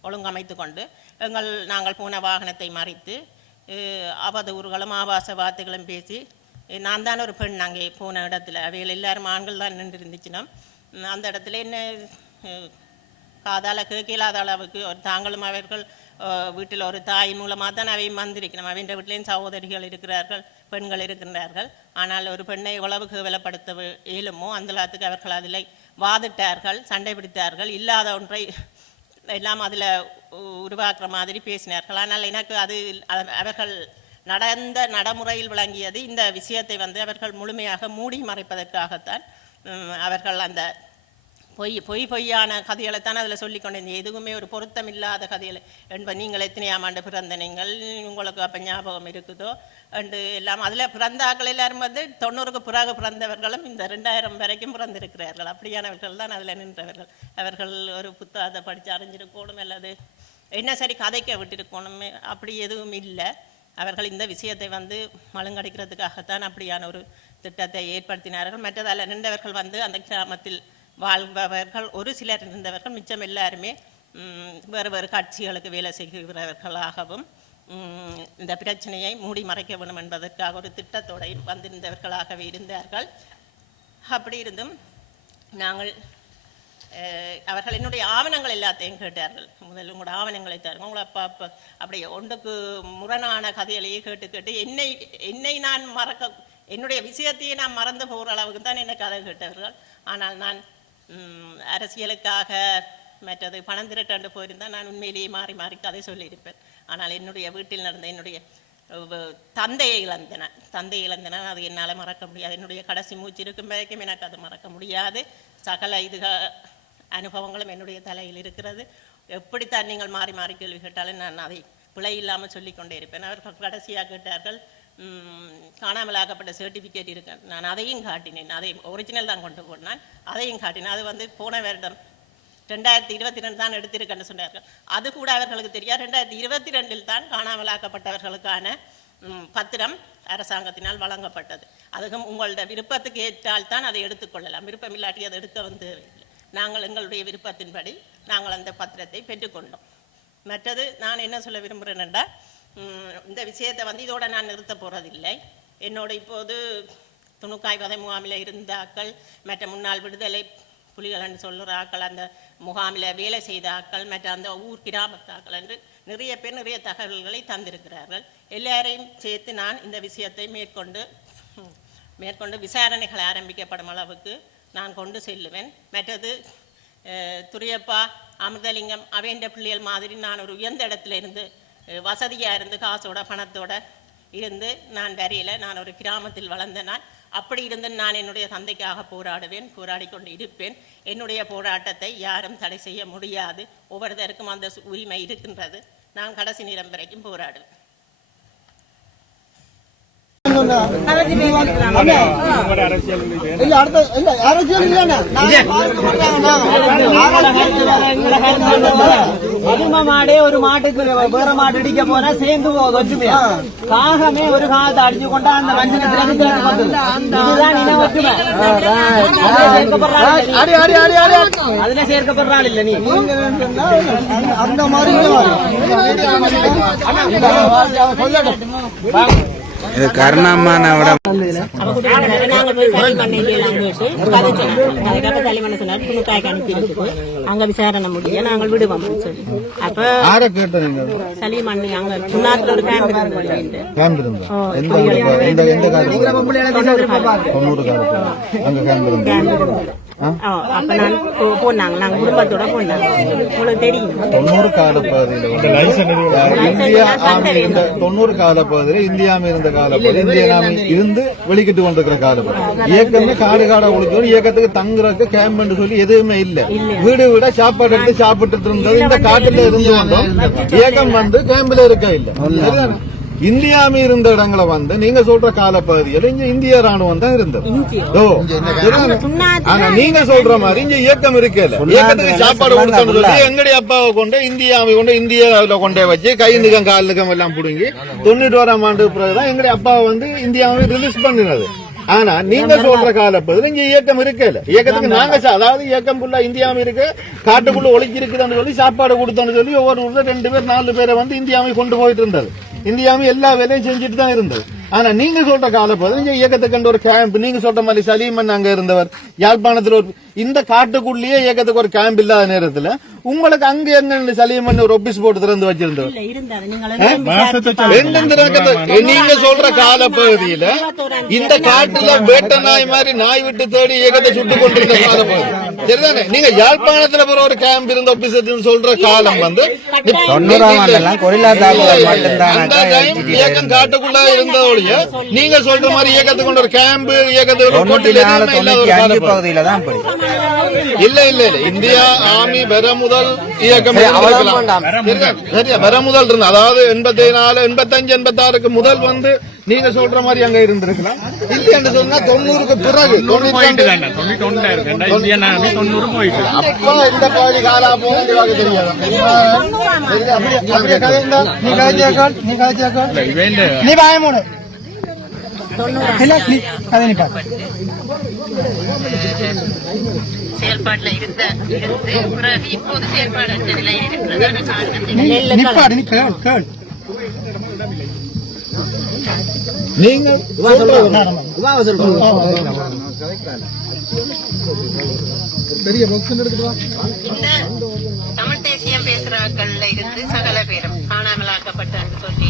ஒழுங்கமைத்து கொண்டு நாங்கள் போன வாகனத்தை மறைத்து அவதூறுகளும் ஆபாச வார்த்தைகளும் பேசி, நான் தான் ஒரு பெண் அங்கே போன இடத்துல, அவைகள் எல்லாரும் ஆண்கள் தான் நின்று இருந்துச்சுன்னா அந்த இடத்துல என்ன காதால கேட்கலாத அளவுக்கு தாங்களும் அவர்கள் வீட்டில் ஒரு தாய் மூலமாக தான் அவையும் வந்திருக்கணும். அவன் வீட்டிலேயும் சகோதரிகள் இருக்கிறார்கள், பெண்கள் இருக்கின்றார்கள். ஆனால் ஒரு பெண்ணை எவ்வளவு கேவலப்படுத்த இயலுமோ அந்த எல்லாத்துக்கு அவர்கள் அதில் வாதிட்டார்கள், சண்டை பிடித்தார்கள், இல்லாத ஒன்றை எல்லாம் அதில் உருவாக்குற மாதிரி பேசினார்கள். ஆனால் எனக்கு அவர்கள் நடந்த நடைமுறையில் விளங்கியது இந்த விஷயத்தை அவர்கள் முழுமையாக மூடி மறைப்பதற்காகத்தான் அவர்கள் அந்த பொய்யான கதைகளைத்தான் அதில் சொல்லிக்கொண்டிருந்தேன். எதுவுமே ஒரு பொருத்தம் இல்லாத கதைகள் என்பது நீங்கள் எத்தனையாம் ஆண்டு பிறந்த நீங்கள் உங்களுக்கு அப்போ ஞாபகம் இருக்குதோ அண்டு எல்லாம் அதில் பிறந்தாக்கள் எல்லாரும் 90க்கு பிறகு பிறந்தவர்களும் இந்த 2000 வரைக்கும் பிறந்திருக்கிறார்கள். அப்படியானவர்கள் தான் அதில் நின்றவர்கள். அவர்கள் ஒரு புத்தகத்தை படித்து அறிஞ்சிருக்கணும், அல்லது என்ன சரி கதைக்க விட்டிருக்கணும், அப்படி எதுவும் இல்லை. அவர்கள் இந்த விஷயத்தை மழுங்கடிக்கிறதுக்காகத்தான் அப்படியான ஒரு திட்டத்தை ஏற்படுத்தினார்கள். மற்றதால் நின்றவர்கள் அந்த கிராமத்தில் வாழ்பவர்கள் ஒரு சிலர் இருந்தவர்கள், மிச்சம் எல்லாருமே வேறு கட்சிகளுக்கு வேலை செய்கிறவர்களாகவும் இந்த பிரச்சனையை மூடி மறைக்க வேண்டும் என்பதற்காக ஒரு திட்டத்தோடு வந்திருந்தவர்களாகவே இருந்தார்கள். அப்படி இருந்தும் நாங்கள் அவர்கள் என்னுடைய ஆவணங்கள் எல்லாத்தையும் கேட்டார்கள். முதல்ல உங்களோட ஆவணங்களை தருங்க, உங்களை அப்பா அப்படி ஒன்றுக்கு முரணான கதைகளையே கேட்டு என்னை நான் என்னுடைய விஷயத்தையே நான் மறந்து போகிற அளவுக்கு தான் என்னை கதை கேட்டவர்கள். ஆனால் நான் அரசியலுக்காக மற்றது பணம் திரட்டாண்டு போயிருந்தால் நான் உண்மையிலேயே மாறி கதை சொல்லியிருப்பேன். ஆனால் என்னுடைய வீட்டில் நடந்த என்னுடைய தந்தையை இழந்தன அது என்னால் மறக்க முடியாது. என்னுடைய கடைசி மூச்சு இருக்கும் வரைக்கும் எனக்கு அது மறக்க முடியாது. சகல அனுபவங்களும் என்னுடைய தலையில் இருக்கிறது. எப்படித்தான் நீங்கள் மாறி கேள்வி கேட்டாலும் நான் அதை பிழை இல்லாமல் சொல்லிக்கொண்டே இருப்பேன். அவர்கள் கடைசியாக கேட்டார்கள், காணாமலாக்கப்பட்ட சர்டிஃபிகேட் இருக்கு. நான் அதையும் காட்டினேன், அதை ஒரிஜினல் தான் கொண்டு போனேன், அதையும் காட்டினேன். அது போன வருடம் 2022 தான் எடுத்திருக்கேன்னு சொன்னார்கள். அது கூட அவர்களுக்கு தெரியாது. 2022 தான் காணாமலாக்கப்பட்டவர்களுக்கான பத்திரம் அரசாங்கத்தினால் வழங்கப்பட்டது. அதுவும் உங்களோட விருப்பத்துக்கு ஏற்றால் தான் அதை எடுத்துக்கொள்ளலாம், விருப்பம் இல்லாட்டி அதை எடுக்க நாங்கள் எங்களுடைய விருப்பத்தின்படி நாங்கள் அந்த பத்திரத்தை பெற்றுக்கொண்டோம். மற்றது நான் என்ன சொல்ல விரும்புகிறேன்டா, இந்த விஷயத்தை இதோட நான் நிறுத்த போகிறதில்லை. என்னோட இப்போது துணுக்காய் வதை முகாமில் இருந்த ஆக்கள், மற்ற முன்னாள் விடுதலை புலிகள் சொல்லுற ஆக்கள், அந்த முகாமில் வேலை செய்த ஆக்கள், மற்ற அந்த ஊர் கிராமத்தாக்கள் என்று நிறைய பேர் நிறைய தகவல்களை தந்திருக்கிறார்கள். எல்லாரையும் சேர்த்து நான் இந்த விஷயத்தை மேற்கொண்டு விசாரணைகளை ஆரம்பிக்கப்படும் அளவுக்கு நான் கொண்டு செல்லுவேன். மற்றது துரியப்பா அமிர்தலிங்கம் அவேண்ட பிள்ளைகள் மாதிரி நான் ஒரு உயர்ந்த இடத்துல இருந்து வசதியாக இருந்து காசோட பணத்தோட இருந்து நான் வரையில் நான் ஒரு கிராமத்தில் வளர்ந்த நான். அப்படி இருந்து நான் என்னுடைய தந்தைக்காக போராடி கொண்டு இருப்பேன். என்னுடைய போராட்டத்தை யாரும் தடை செய்ய முடியாது. ஒவ்வொருத்தருக்கும் அந்த உரிமை இருக்கின்றது. நான் கடைசி நேரம் வரைக்கும் போராடுவேன். மாடே ஒரு மாட்டுக்கு வேற மாட்டு அடிக்க போனா சேர்ந்து ஒற்றுமையா காகமே ஒரு காலத்தை அடிச்சு கொண்டா அந்த மஞ்சள் இதுதான் இன ஒற்றுமை. அதுல சேர்க்கப்படுறாள் இல்ல நீ அந்த மாதிரி இது கருணாமான அங்க விசாரணை முடிய நாங்கள் விடுவோம் சொல்லி அப்ப சலீமன் அங்க சுண்ணாத்துல ஒரு கேம்ப் அப்ப நான் போனாங்க நாங்க குடும்பத்தோட போனாங்க உங்களுக்கு தெரியும் 90 கால பகுதியில் 90 கால பகுதியில் இந்தியாவில் இருந்த காலப்பகுதி இந்தியா இருந்து வெளிக்கிட்டு கொண்டிருக்கிற காலப்பகுதி இயக்கமே காடு காடா ஒழிச்சு இயக்கத்துக்கு தங்குறதுக்கு கேம்ப் என்று சொல்லி எதுவுமே இல்ல வீடு வீட சாப்பாடு எடுத்து சாப்பிட்டு இருந்தது இந்த காட்டுல இருந்து கொண்டோம் இயக்கம் வந்து கேம்ப்ல இருக்க இல்ல இந்தியாம இருந்த இடங்களை வந்து நீங்க சொல்ற காலப்பகுதியில் இங்க இந்திய ராணுவம் தான் இருந்தது. ஆனா நீங்க சொல்ற மாதிரி இங்க இயக்கம் இருக்கல இயக்கத்துக்கு சாப்பாடு கொடுத்தோம்னு சொல்லி எங்களுடைய அப்பாவை கொண்டு இந்தியாவை கொண்டு இந்தியாவில கொண்டே வச்சு கை நிகம் கால் நிகம் எல்லாம் புடுங்கி 91ஆம் ஆண்டு பிறகுதான் எங்களுடைய அப்பாவை வந்து இந்தியாவை ரிலீஸ் பண்ணினது. ஆனா நீங்க சொல்ற காலப்பகுதியில் இங்க இயக்கம் இருக்கல இயக்கத்துக்கு நாங்க அதாவது இயக்கம் ஃபுல்லா இந்தியாவும் இருக்கு காட்டுக்குள்ள ஒளிச்சு இருக்குதுன்னு சொல்லி சாப்பாடு கொடுத்தோம்னு சொல்லி ஒவ்வொரு ஊர்ல 2 பேர் 4 பேரை வந்து இந்தியாவை கொண்டு போயிட்டு இருந்தது. இந்தியாவும் எல்லா வேலையும் செஞ்சுட்டு தான் இருந்தது. ஆனா நீங்க சொல்ற காலப்பகுதியில் இங்க இயக்கத்துக்கு ஒரு கேம்ப் நீங்க சொல்ற மாதிரி சலீமன் அங்க இருந்தவர் யாழ்ப்பாணத்துல ஒரு இந்த காட்டுக்குள்ளேயே இயக்கத்துக்கு ஒரு கேம்ப் இல்லாத நேரத்துல உங்களுக்கு அங்க எங்க சலீமன் ஒரு ஆபீஸ் போட்டு திறந்து வச்சிருந்தவர் நீங்க சொல்ற காலப்பகுதியில இந்த காட்டுல வேட்ட நாய் மாதிரி நாய் விட்டு தேடி இயக்கத்தை சுட்டுக் கொண்டிருந்த காலப்பகுதி சரிதானே. நீங்க யாழ்ப்பாணத்துல ஒரு கேம்ப் இருந்த ஆபீஸ் சொல்ற காலம் வந்து இயக்கம் காட்டுக்குள்ள இருந்ததோடைய நீங்க சொல்ற மாதிரி இயக்கத்துக்கு கொண்ட ஒரு கேம்ப் இயக்கத்துக்கு இல்ல இல்ல இல்ல இந்தியா ஆர்மி வர முதல் இயக்கம் வர முதல் இருந்த அதாவது 84 85 86க்கு முதல் வந்து நீங்க சொல்ற மாதிரி அங்க இருந்திருக்கலாம் இல்லைன்னு சொன்னா 90க்கு பிறகு 90 போயிட்டு அப்ப இந்த பாதி காலா போக தெரியாது. நீ பயமோடு செயல்பாட்டுல இருந்த பிறகு இப்போது செயல்பாடு நீங்க பெரிய தமிழ் தேசியம் பேசுறாக்கள்ல இருந்து சகல பேரும் காணாமலாக்கப்பட்ட சொல்லி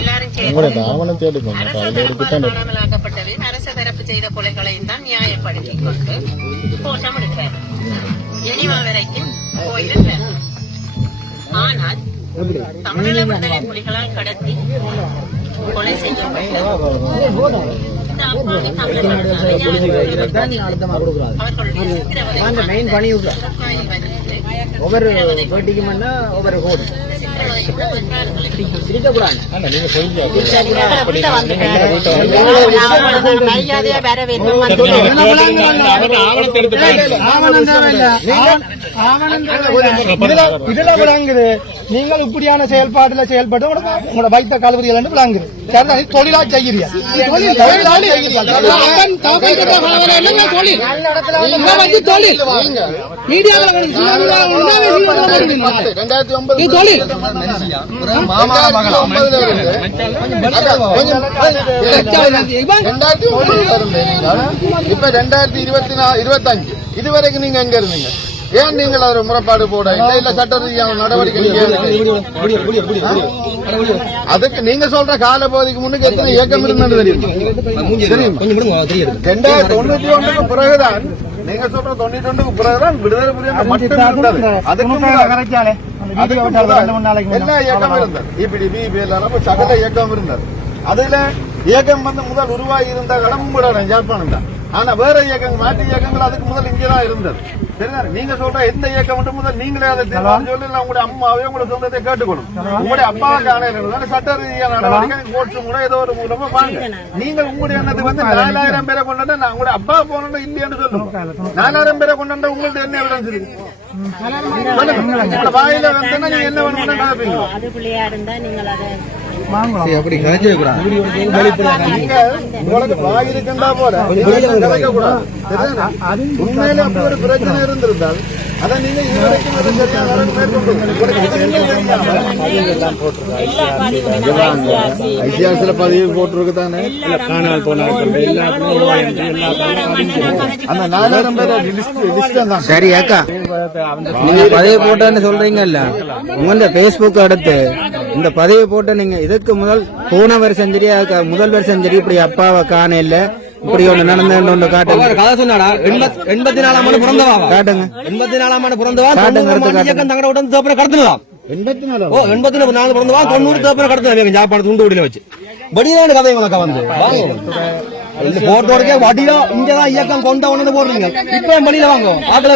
எல்லாரும் காணாமலாக்கப்பட்டது அரச தரப்பு செய்த கொலைகளையும் தான் நியாயப்படுத்தி கொண்டு கோஷம் எடுக்கிறார் ஜெனிவா வரைக்கும் போயிருக்கிறார். ஆனால் தமிழீழ விடுதலை புலிகளால் கடத்தி கொலை செய்யப்பட்ட ஒவ்வொரு வீட்டுக்கு ஒவ்வொரு கோடு நீங்கள் இப்படியான செயல்பாடுல செயல்பட்டு உங்களோட வைத்த கல்லூரிகள் விளங்குது தொழிலா செய்கிறீங்க இப்ப 2025 இதுவரைக்கும் நீங்க எங்க இருந்தீங்க? ஏன் நீங்கள் ஒரு முறைப்பாடு போட இல்ல சட்ட ரீதியான நடவடிக்கை அதுக்கு நீங்க சொல்ற கால பகுதிக்கு முன்னுக்கு எத்தனை இயக்கம் இருந்தது தெரியுமா? 2091க்கு பிறகுதான் நீங்க சொல்ற 91க்கு பிறகுதான் விடுதலை புலிகள் மட்டும் இருந்தது. எல்லா இயக்கம் இருந்தது இபிடிபி சகல இயக்கம் இருந்தது. அதுல இயக்கம் வந்து முதல் உருவாகி இருந்த இடம் யாழ்ப்பாணம் தான். ஆனா வேற இயக்கங்கள் மாற்று இயக்கங்கள் அதுக்கு முதல் இங்கேதான் இருந்தது. சரிதானே? நீங்க சொல்ற எந்த இயக்கம் மட்டும் முதல் நீங்களே அதை தீர்மானம் சொல்லி இல்லை உங்களுடைய அம்மாவே உங்களுடைய சொந்தத்தை கேட்டுக்கணும். உங்களுடைய அப்பாவுக்கு ஆணையில சட்ட ரீதியான நடவடிக்கை கோர்ட்ஸ் மூலம் ஏதோ ஒரு மூலமா வாங்க. நீங்கள் உங்களுடைய எண்ணத்துக்கு வந்து 4000 பேரை கொண்டு நான் உங்களுடைய அப்பா போனோம் இல்லையான்னு சொல்லுங்க. 4000 பேரை கொண்டு உங்கள்ட்ட என்ன எவிடன்ஸ் இருக்கு? வாயில வந்து நீங்க என்ன வேணும்னு நினைப்பீங்க? அது பிள்ளையா இருந்தா நீங்கள் அதை அப்படி கதைச்சு உங்களுக்கு வாய் இருக்குண்டா போல கதைக்க கூடாது. உண்மையில அப்படி ஒரு பிரச்சனை இருந்திருந்தால் அதை நீங்க இதுவரைக்கும் அதை சரியாக மேற்கொண்டு ஐசிஆர்சில பதிவு போட்டிருக்கு தானே. காணால் போனார்கள் அந்த 4000 பேர் லிஸ்ட் தான். சரி அக்கா, நீங்க பதிவு போட்டேன்னு சொல்றீங்கல்ல, உங்க பேஸ்புக் எடுத்து இந்த பதிவு போட்டு நீங்க இதுக்கு முதல் போன வருஷம் சரி முதல் வருஷம் சரி இப்படி அப்பாவை காண இல்ல இப்படி ஒண்ணு நடந்து காட்டுங்க. கதை சொன்னாடா 84ஆம் ஆண்டு பிறந்தவா காட்டுங்க. 84ஆம் ஆண்டு பிறந்தவா காட்டுங்க, எடுத்து இயக்கம் தங்கட உடனே தேப்பரை கடத்தலாம். 84 பிறந்தவா 90 தேப்பரை கடத்தலாம். ஜாப்பாடு துண்டு உடனே வச்சு வடிவான கதை உனக்கு வந்து போட்டோருக்கே வடிவா இங்கதான் இயக்கம் கொண்ட உடனே போடுறீங்க. இப்ப வெளியில வாங்க ஆக்கல